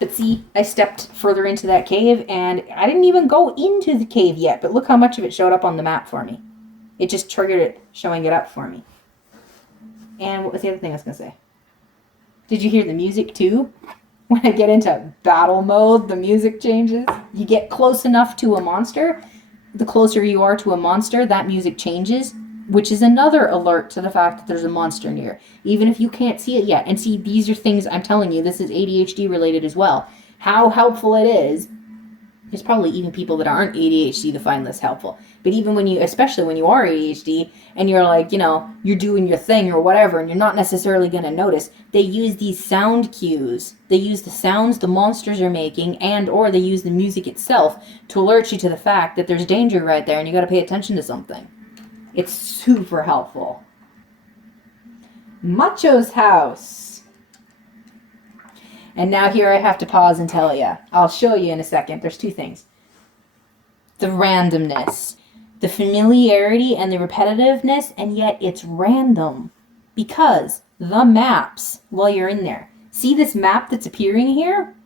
But see, I stepped further into that cave, and I didn't even go into the cave yet, but look how much of it showed up on the map for me. It just triggered it, showing it up for me. And what was the other thing I was going to say? Did you hear the music too? When I get into battle mode, the music changes. You get close enough to a monster. The closer you are to a monster, that music changes, which is another alert to the fact that there's a monster near, even if you can't see it yet. And see, these are things I'm telling you, this is ADHD related as well. How helpful it is. There's probably even people that aren't ADHD that find this helpful. But even when you, especially when you are ADHD and you're like, you're doing your thing or whatever, and you're not necessarily going to notice, they use these sound cues. They use the sounds the monsters are making, and or they use the music itself to alert you to the fact that there's danger right there and you got to pay attention to something. It's super helpful. Macho's house. And now here I have to pause and tell you. I'll show you in a second. There's two things. The randomness. The familiarity and the repetitiveness, and yet it's random. Because the maps, while you're in there. See this map that's appearing here?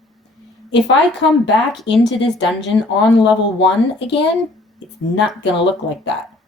If I come back into this dungeon on level 1 again, it's not going to look like that.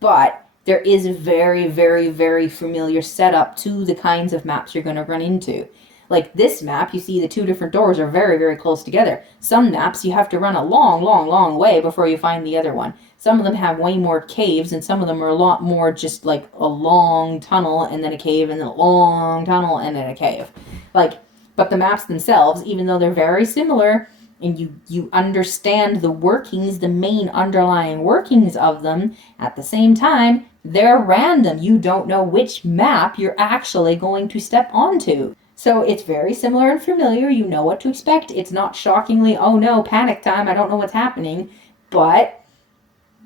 But there is a very, very, very familiar setup to the kinds of maps you're going to run into. Like this map, you see the two different doors are very, very close together. Some maps, you have to run a long, long, long way before you find the other one. Some of them have way more caves, and some of them are a lot more just like a long tunnel and then a cave and then a long tunnel and then a cave. But the maps themselves, even though they're very similar, and you understand the workings, the main underlying workings of them, at the same time, they're random. You don't know which map you're actually going to step onto. So it's very similar and familiar. You know what to expect. It's not shockingly, oh no, panic time, I don't know what's happening. But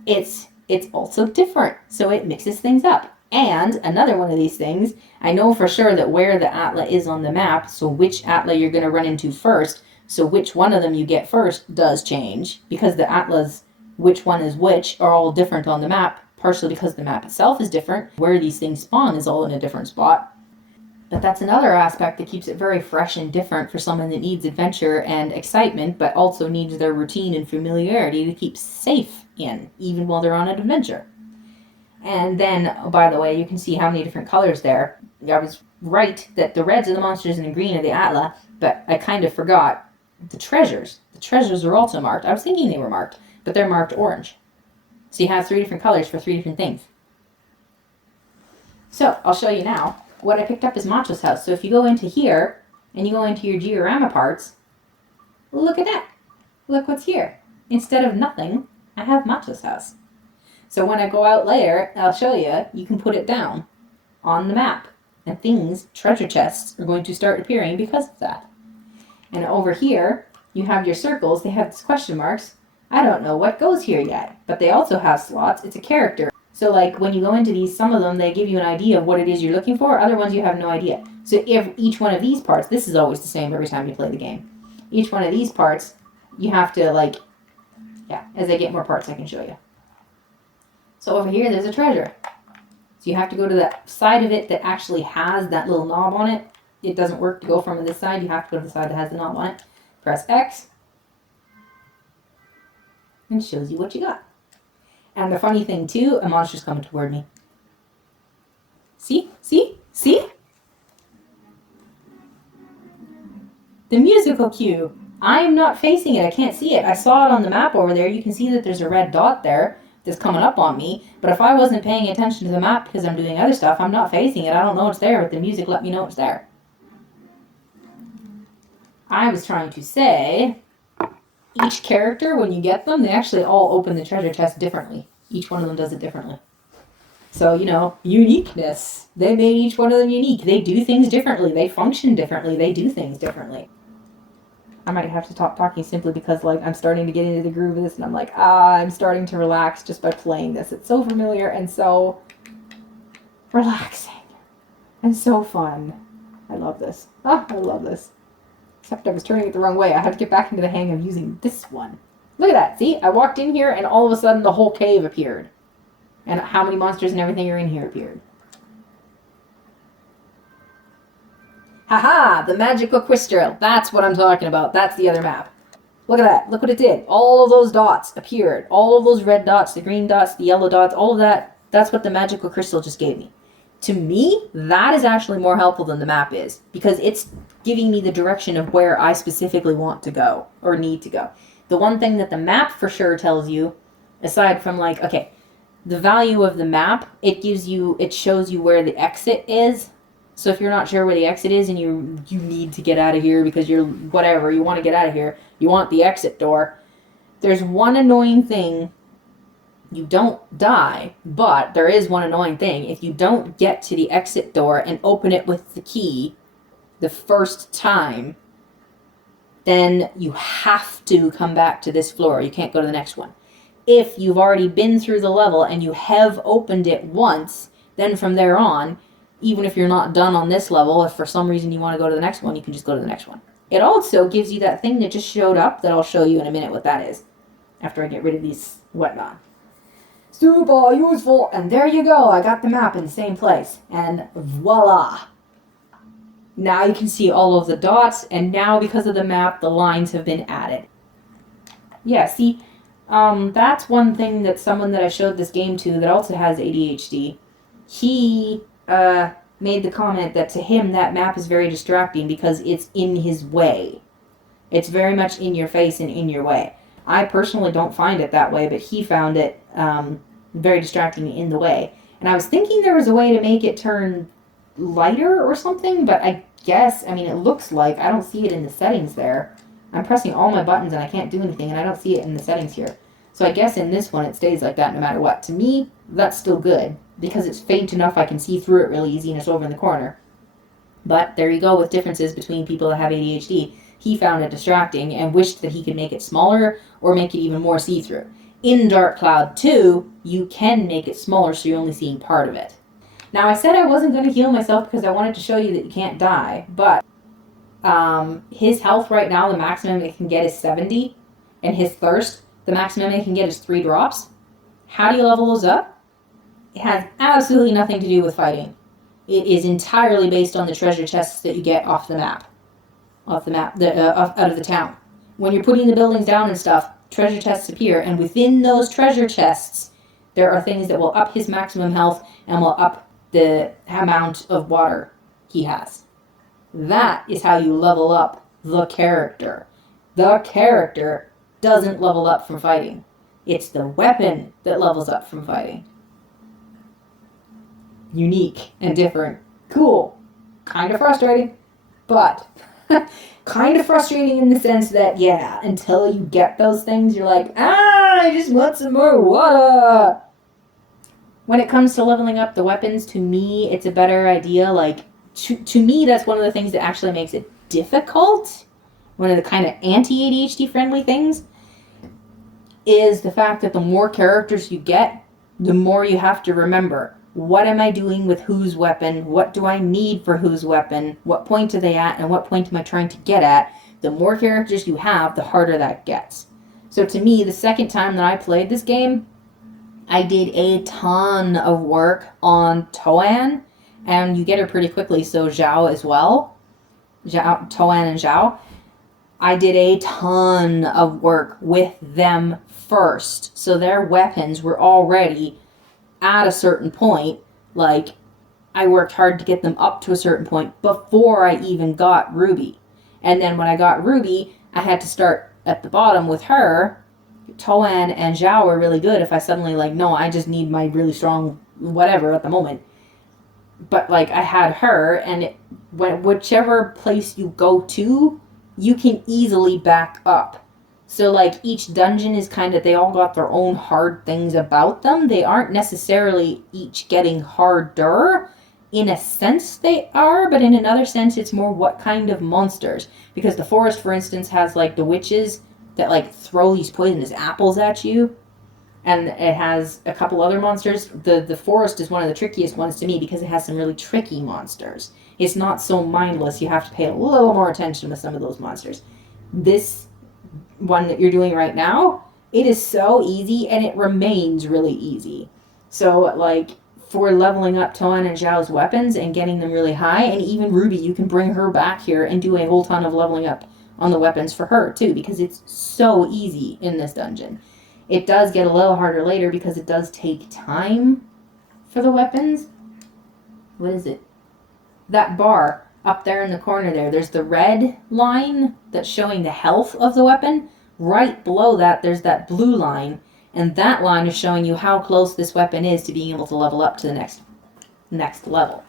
it's also different. So it mixes things up. And another one of these things, I know for sure that where the Atla is on the map, so which Atla you're going to run into first, so which one of them you get first does change, because the Atlas, which one is which, are all different on the map, partially because the map itself is different. Where these things spawn is all in a different spot. But that's another aspect that keeps it very fresh and different for someone that needs adventure and excitement, but also needs their routine and familiarity to keep safe in, even while they're on an adventure. And then, by the way, you can see how many different colors there. I was right that the reds are the monsters and the green are the Atla, but I kind of forgot the treasures. The treasures are also marked. I was thinking they were marked, but they're marked orange. So you have 3 different colors for 3 different things. So, I'll show you now. What I picked up is Macho's house. So if you go into here, and you go into your diorama parts, look at that. Look what's here. Instead of nothing, I have Macho's house. So when I go out later, I'll show you, you can put it down on the map. And things, treasure chests, are going to start appearing because of that. And over here, you have your circles. They have these question marks. I don't know what goes here yet, but they also have slots. It's a character. So like when you go into these, some of them, they give you an idea of what it is you're looking for. Other ones, you have no idea. So if each one of these parts, this is always the same every time you play the game. Each one of these parts, you have to like, yeah, as I get more parts, I can show you. So over here, there's a treasure. So you have to go to the side of it that actually has that little knob on it. It doesn't work to go from this side. You have to go to the side that has the knob on it. Press X. And it shows you what you got. And the funny thing too, a monster's coming toward me. See? See? See? The musical cue. I'm not facing it. I can't see it. I saw it on the map over there. You can see that there's a red dot there that's coming up on me. But if I wasn't paying attention to the map because I'm doing other stuff, I'm not facing it. I don't know it's there, but the music let me know it's there. I was trying to say, each character, when you get them, they actually all open the treasure chest differently. Each one of them does it differently. So, you know, uniqueness. They made each one of them unique. They do things differently. They function differently. They do things differently. I might have to stop talking simply because, like, I'm starting to get into the groove of this, and I'm like, I'm starting to relax just by playing this. It's so familiar and so relaxing and so fun. I love this. I love this. Except I was turning it the wrong way. I had to get back into the hang of using this one. Look at that. See? I walked in here, and all of a sudden the whole cave appeared. And how many monsters and everything are in here appeared. Haha! The magical crystal. That's what I'm talking about. That's the other map. Look at that. Look what it did. All of those dots appeared. All of those red dots, the green dots, the yellow dots, all of that. That's what the magical crystal just gave me. To me, that is actually more helpful than the map is. Because it's giving me the direction of where I specifically want to go. Or need to go. The one thing that the map for sure tells you, aside from like, okay, the value of the map, it shows you where the exit is. So if you're not sure where the exit is and you need to get out of here because you're whatever, you want to get out of here, you want the exit door, there's one annoying thing. You don't die, but there is one annoying thing. If you don't get to the exit door and open it with the key the first time, then you have to come back to this floor. You can't go to the next one. If you've already been through the level and you have opened it once, then from there on, even if you're not done on this level, if for some reason you want to go to the next one, you can just go to the next one. It also gives you that thing that just showed up that I'll show you in a minute what that is. After I get rid of these whatnot. Super useful! And there you go, I got the map in the same place. And voila! Now you can see all of the dots, and now because of the map, the lines have been added. Yeah, see, that's one thing that someone that I showed this game to that also has ADHD, he made the comment that to him that map is very distracting because it's in his way. It's very much in your face and in your way. I personally don't find it that way, but he found it very distracting in the way. And I was thinking there was a way to make it turn lighter or something, but I guess, I mean, it looks like, I don't see it in the settings there. I'm pressing all my buttons and I can't do anything, and I don't see it in the settings here. So I guess in this one it stays like that no matter what. To me, that's still good, because it's faint enough I can see through it really easy and it's over in the corner. But there you go with differences between people that have ADHD. He found it distracting and wished that he could make it smaller or make it even more see-through. In Dark Cloud 2, you can make it smaller so you're only seeing part of it. Now I said I wasn't going to heal myself because I wanted to show you that you can't die, but his health right now, the maximum it can get is 70, and his thirst, the maximum it can get is 3 drops. How do you level those up? It has absolutely nothing to do with fighting. It is entirely based on the treasure chests that you get off the map. Out of the town. When you're putting the buildings down and stuff, treasure chests appear, and within those treasure chests, there are things that will up his maximum health and will up the amount of water he has. That is how you level up the character. The character doesn't level up from fighting. It's the weapon that levels up from fighting. Unique and different. Cool. Kind of frustrating, but kind of frustrating in the sense that, yeah, until you get those things, you're like, I just want some more water. When it comes to leveling up the weapons, to me, it's a better idea, like, to me, that's one of the things that actually makes it difficult. One of the kind of anti-ADHD friendly things is the fact that the more characters you get, the more you have to remember. What am I doing with whose weapon? What do I need for whose weapon? What point are they at? And what point am I trying to get at? The more characters you have, the harder that gets. So to me, the second time that I played this game, I did a ton of work on Toan, and you get her pretty quickly, so Zhao as well. Toan and Zhao. I did a ton of work with them first, so their weapons were already at a certain point. Like, I worked hard to get them up to a certain point before I even got Ruby. And then when I got Ruby, I had to start at the bottom with her. Toan and Zhao were really good if I suddenly, like, no, I just need my really strong whatever at the moment. But, like, I had her, and whichever place you go to, you can easily back up. So, like, each dungeon is kind of, they all got their own hard things about them. They aren't necessarily each getting harder. In a sense they are, but in another sense it's more what kind of monsters. Because the forest, for instance, has, like, the witches that, like, throw these poisonous apples at you. And it has a couple other monsters. The forest is one of the trickiest ones to me because it has some really tricky monsters. It's not so mindless. You have to pay a little more attention with some of those monsters. This one that you're doing right now, it is so easy, and it remains really easy. So, like, for leveling up Toan and Zhao's weapons and getting them really high, and even Ruby, you can bring her back here and do a whole ton of leveling up on the weapons for her, too, because it's so easy in this dungeon. It does get a little harder later because it does take time for the weapons. What is it? That bar up there in the corner there, there's the red line that's showing the health of the weapon. Right below that, there's that blue line, and that line is showing you how close this weapon is to being able to level up to the next level.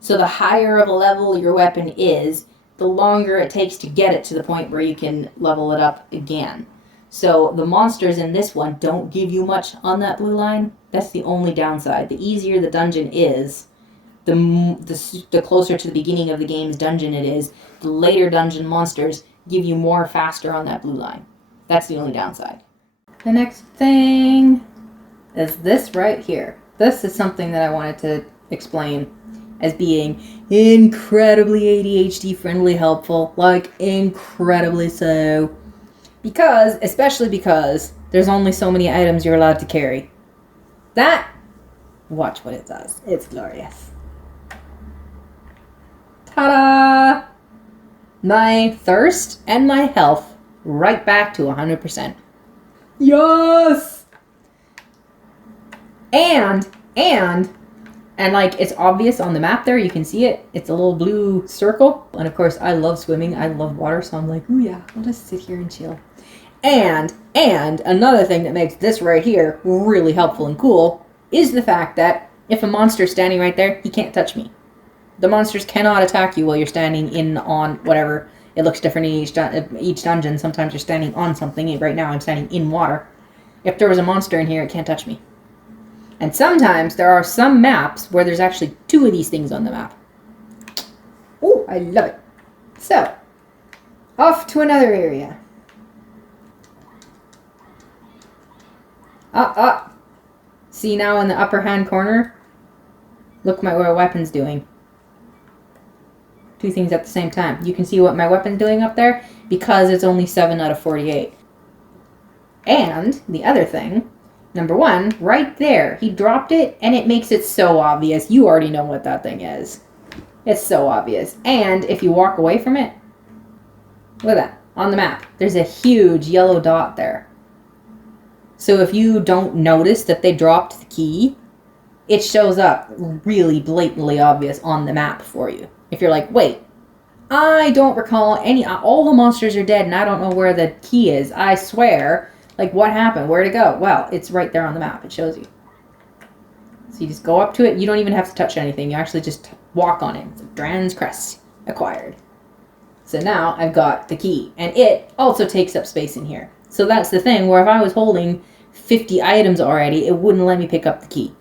So the higher of a level your weapon is, the longer it takes to get it to the point where you can level it up again. So the monsters in this one don't give you much on that blue line. That's the only downside. The easier the dungeon is, the closer to the beginning of the game's dungeon it is, the later dungeon monsters give you more faster on that blue line. That's the only downside. The next thing is this right here. This is something that I wanted to explain as being incredibly ADHD friendly helpful. Like, incredibly so. Especially because there's only so many items you're allowed to carry. Watch what it does. It's glorious. Ta-da! My thirst and my health right back to 100%. Yes! And like, it's obvious on the map there, you can see it. It's a little blue circle. And of course, I love swimming. I love water, so I'm like, ooh yeah, I'll just sit here and chill. And another thing that makes this right here really helpful and cool is the fact that if a monster's standing right there, he can't touch me. The monsters cannot attack you while you're standing on whatever. It looks different in each dungeon. Sometimes you're standing on something. Right now I'm standing in water. If there was a monster in here, it can't touch me. And sometimes there are some maps where there's actually two of these things on the map. Oh, I love it. So, off to another area. See now in the upper hand corner? Look what my weapon's doing. Two things at the same time. You can see what my weapon's doing up there because it's only 7 out of 48. And the other thing, number one, right there, he dropped it and it makes it so obvious. You already know what that thing is. It's so obvious. And if you walk away from it, look at that, on the map, there's a huge yellow dot there. So if you don't notice that they dropped the key, it shows up really blatantly obvious on the map for you. If you're like, wait, I don't recall all the monsters are dead and I don't know where the key is, I swear. Like, what happened? Where'd it go? Well, it's right there on the map. It shows you. So you just go up to it. You don't even have to touch anything. You actually just walk on it. It's like Dran's crest acquired. So now I've got the key. And it also takes up space in here. So that's the thing where if I was holding 50 items already, it wouldn't let me pick up the key.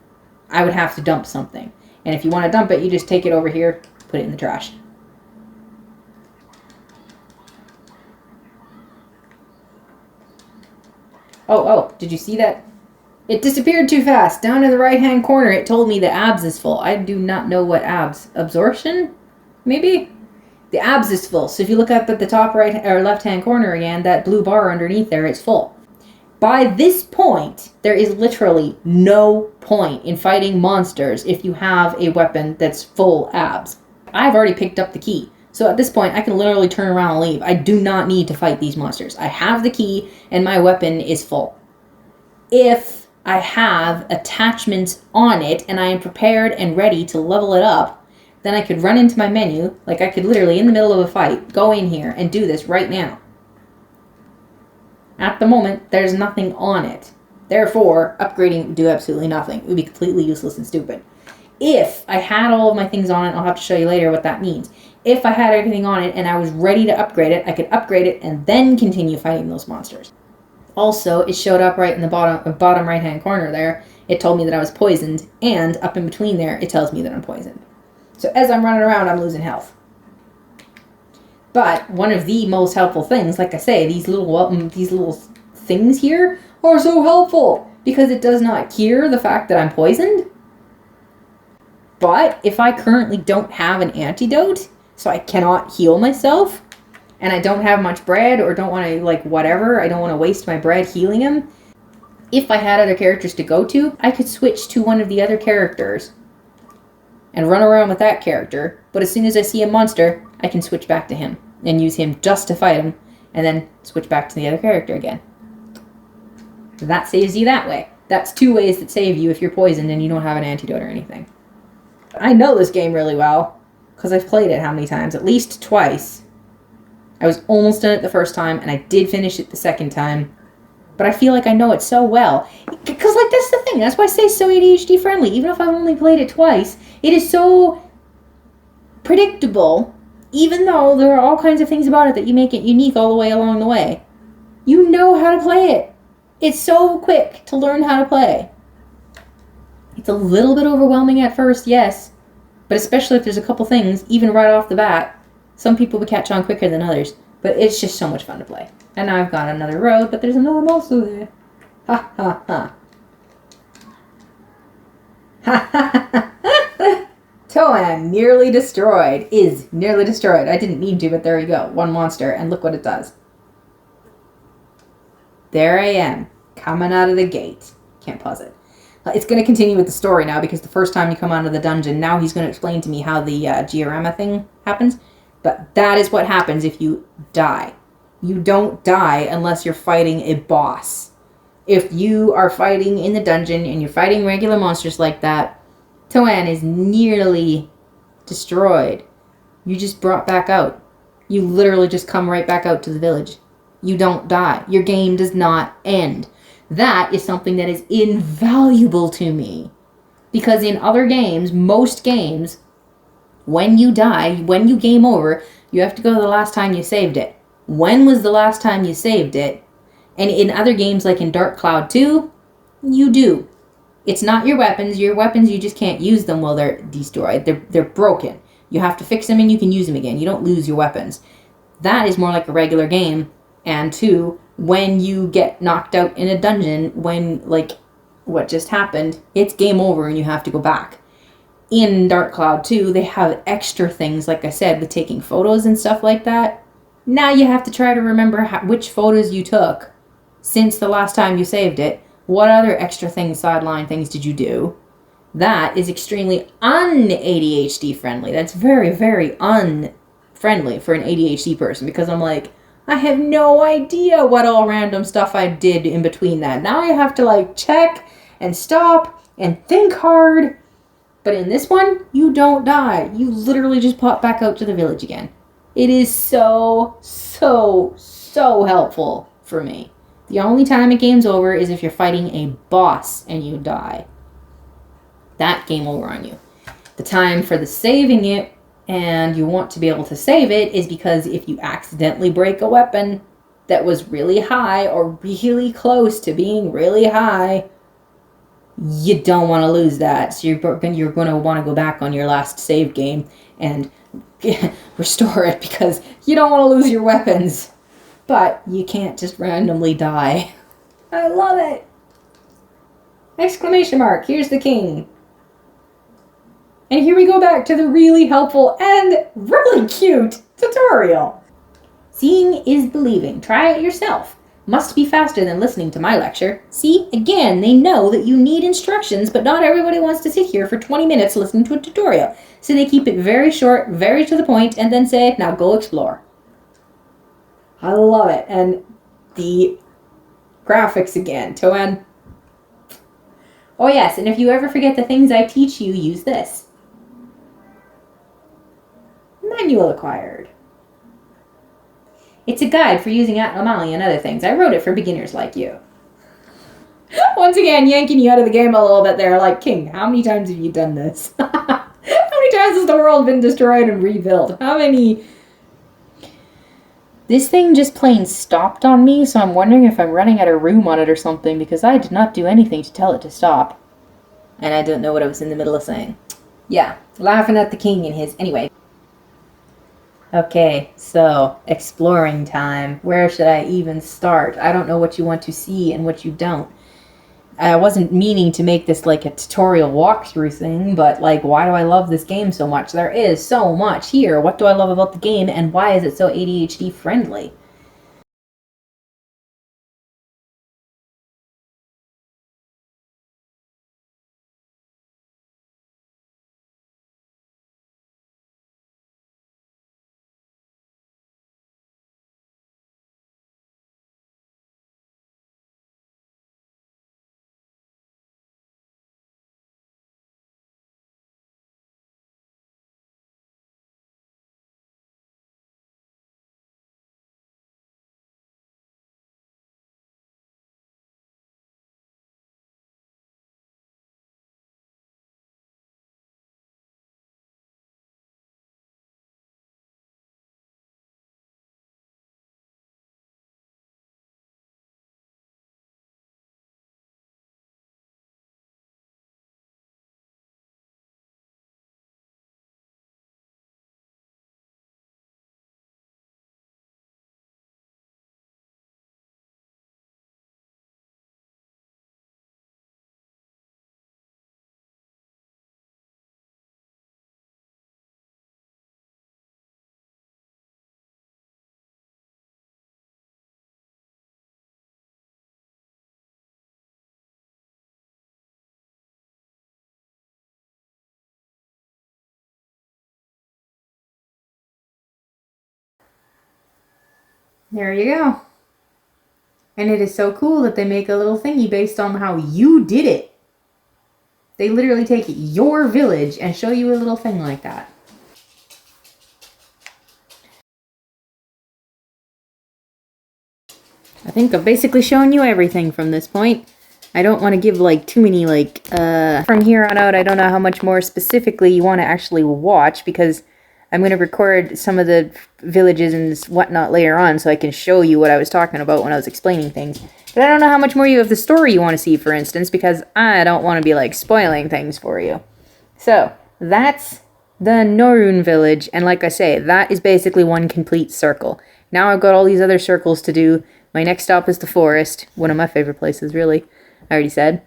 I would have to dump something. And if you want to dump it, you just take it over here, just put it in the trash. Oh, did you see that? It disappeared too fast. Down in the right-hand corner, it told me the abs is full. I do not know what abs. Absorption? Maybe? The abs is full. So if you look up at the top right or left-hand corner again, that blue bar underneath there, it's full. By this point, there is literally no point in fighting monsters if you have a weapon that's full abs. I've already picked up the key. So at this point, I can literally turn around and leave. I do not need to fight these monsters. I have the key, and my weapon is full. If I have attachments on it, and I am prepared and ready to level it up, then I could run into my menu, like I could literally, in the middle of a fight, go in here and do this right now. At the moment, there's nothing on it. Therefore, upgrading would do absolutely nothing. It would be completely useless and stupid. If I had all of my things on it, I'll have to show you later what that means. If I had everything on it and I was ready to upgrade it, I could upgrade it and then continue fighting those monsters. Also, it showed up right in the bottom right-hand corner there. It told me that I was poisoned, and up in between there, it tells me that I'm poisoned. So as I'm running around, I'm losing health. But one of the most helpful things, like I say, these little things here are so helpful because it does not cure the fact that I'm poisoned. But if I currently don't have an antidote, so I cannot heal myself, and I don't have much bread or don't want to, like, whatever, I don't want to waste my bread healing him, if I had other characters to go to, I could switch to one of the other characters and run around with that character. But as soon as I see a monster, I can switch back to him and use him just to fight him, and then switch back to the other character again. That saves you that way. That's two ways that save you if you're poisoned and you don't have an antidote or anything. I know this game really well, because I've played it how many times? At least twice. I was almost done it the first time, and I did finish it the second time. But I feel like I know it so well. Because, like, that's the thing. That's why I say it's so ADHD friendly. Even if I've only played it twice, it is so predictable, even though there are all kinds of things about it that you make it unique all the way along the way. You know how to play it. It's so quick to learn how to play. It's a little bit overwhelming at first, yes. But especially if there's a couple things, even right off the bat, some people would catch on quicker than others. But it's just so much fun to play. And now I've got another road, but there's another monster there. Ha ha ha. Ha ha ha. Toan, nearly destroyed. Is nearly destroyed. I didn't mean to, but there you go. One monster, and look what it does. There I am, coming out of the gate. Can't pause it. It's going to continue with the story now, because the first time you come out of the dungeon, now he's going to explain to me how the diorama thing happens. But that is what happens if you die. You don't die unless you're fighting a boss. If you are fighting in the dungeon and you're fighting regular monsters like that, Toan is nearly destroyed. You just brought back out. You literally just come right back out to the village. You don't die. Your game does not end. That is something that is invaluable to me. Because in other games, most games, when you die, when you game over, you have to go to the last time you saved it. When was the last time you saved it? And in other games, like in Dark Cloud 2, you do. It's not your weapons. Your weapons, you just can't use them while they're destroyed. They're broken. You have to fix them and you can use them again. You don't lose your weapons. That is more like a regular game. And two, when you get knocked out in a dungeon, when, like, what just happened, it's game over and you have to go back. In Dark Cloud 2, they have extra things, like I said, with taking photos and stuff like that. Now you have to try to remember which photos you took since the last time you saved it. What other extra things, sideline things did you do? That is extremely un-ADHD friendly. That's very, very unfriendly for an ADHD person, because I'm like, I have no idea what all random stuff I did in between that. Now I have to, like, check and stop and think hard. But in this one, you don't die. You literally just pop back out to the village again. It is so, so, so helpful for me. The only time it game's over is if you're fighting a boss and you die. That game over on you. The time for the saving it, and you want to be able to save it, is because if you accidentally break a weapon that was really high or really close to being really high, you don't want to lose that. So you're going to want to go back on your last save game and restore it because you don't want to lose your weapons. But you can't just randomly die. I love it! Exclamation mark, here's the king. And here we go back to the really helpful and really cute tutorial. Seeing is believing. Try it yourself. Must be faster than listening to my lecture. See, again, they know that you need instructions, but not everybody wants to sit here for 20 minutes listening to a tutorial. So they keep it very short, very to the point, and then say, now go explore. I love it. And the graphics again. Toan. Oh yes, and if you ever forget the things I teach you, use this. Manual acquired. It's a guide for using Atlamali and other things. I wrote it for beginners like you. Once again, yanking you out of the game a little bit there, like, King, how many times have you done this? How many times has the world been destroyed and rebuilt? How many... This thing just plain stopped on me, so I'm wondering if I'm running out of room on it or something, because I did not do anything to tell it to stop. And I don't know what I was in the middle of saying. Yeah, laughing at the king and his... Anyway. Okay, so, exploring time. Where should I even start? I don't know what you want to see and what you don't. I wasn't meaning to make this like a tutorial walkthrough thing, but like, why do I love this game so much? There is so much here. What do I love about the game, and why is it so ADHD friendly? There you go. And it is so cool that they make a little thingy based on how you did it. They literally take your village and show you a little thing like that. I think I've basically shown you everything from this point. I don't want to give like too many from here on out I don't know how much more specifically you want to actually watch, because I'm going to record some of the villages and whatnot later on so I can show you what I was talking about when I was explaining things. But I don't know how much more you have the story you want to see, for instance, because I don't want to be like spoiling things for you. So, that's the Norun village, and like I say, that is basically one complete circle. Now I've got all these other circles to do. My next stop is the forest, one of my favorite places, really. I already said.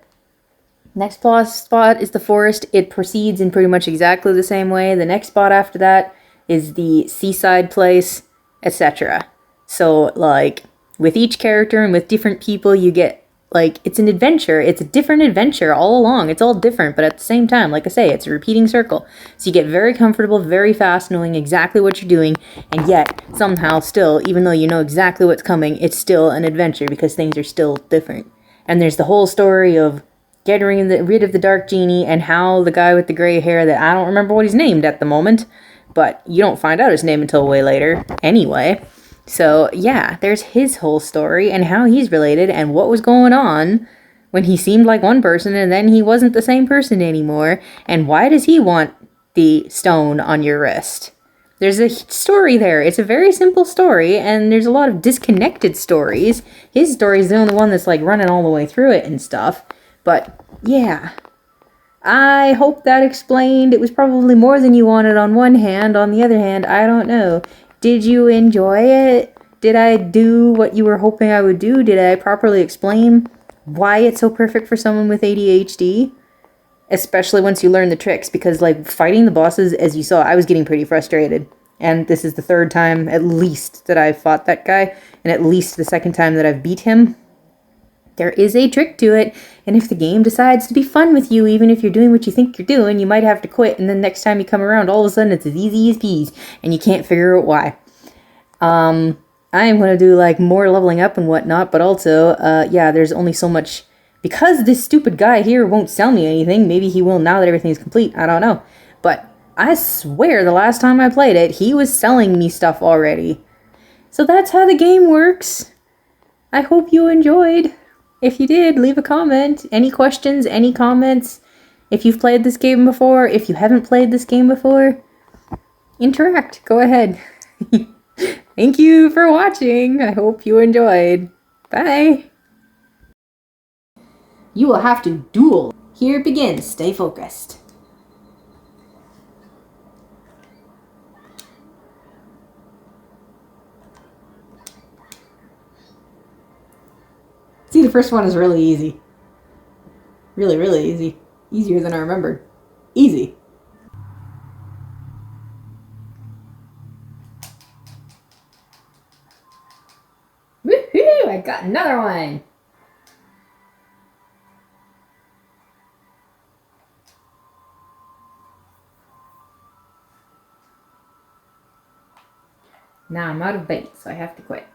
Next spot is the forest. It proceeds in pretty much exactly the same way. The next spot after that is the seaside place, etc. So, like, with each character and with different people, you get, like, it's an adventure. It's a different adventure all along. It's all different, but at the same time, like I say, it's a repeating circle. So you get very comfortable, very fast, knowing exactly what you're doing, and yet, somehow, still, even though you know exactly what's coming, it's still an adventure because things are still different. And there's the whole story of getting rid of the dark genie, and how the guy with the gray hair that I don't remember what he's named at the moment, but you don't find out his name until way later anyway. So yeah, there's his whole story and how he's related and what was going on when he seemed like one person and then he wasn't the same person anymore, and why does he want the stone on your wrist. There's a story there. It's a very simple story, and there's a lot of disconnected stories. His story is the only one that's like running all the way through it and stuff. But yeah, I hope that explained. It was probably more than you wanted on one hand. On the other hand, I don't know. Did you enjoy it? Did I do what you were hoping I would do? Did I properly explain why it's so perfect for someone with ADHD? Especially once you learn the tricks, because like fighting the bosses, as you saw, I was getting pretty frustrated. And this is the third time at least that I've fought that guy, and at least the second time that I've beat him. There is a trick to it, and if the game decides to be fun with you, even if you're doing what you think you're doing, you might have to quit, and then next time you come around, all of a sudden it's as easy as peas, and you can't figure out why. I am going to do like more leveling up and whatnot, but also, yeah, there's only so much. Because this stupid guy here won't sell me anything, maybe he will now that everything's complete, I don't know. But I swear the last time I played it, he was selling me stuff already. So that's how the game works. I hope you enjoyed. If you did, leave a comment. Any questions, any comments? If you've played this game before, if you haven't played this game before, interact. Go ahead. Thank you for watching. I hope you enjoyed. Bye. You will have to duel. Here it begins. Stay focused. See, the first one is really easy. Really, really easy. Easier than I remembered. Easy. Woohoo! I got another one! Now I'm out of bait, so I have to quit.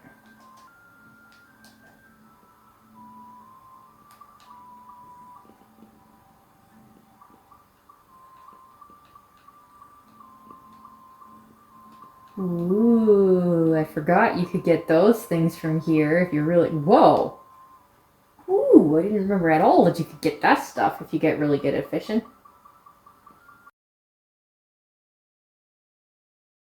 Ooh, I forgot you could get those things from here if you're really... Whoa! Ooh, I didn't remember at all that you could get that stuff if you get really good at fishing.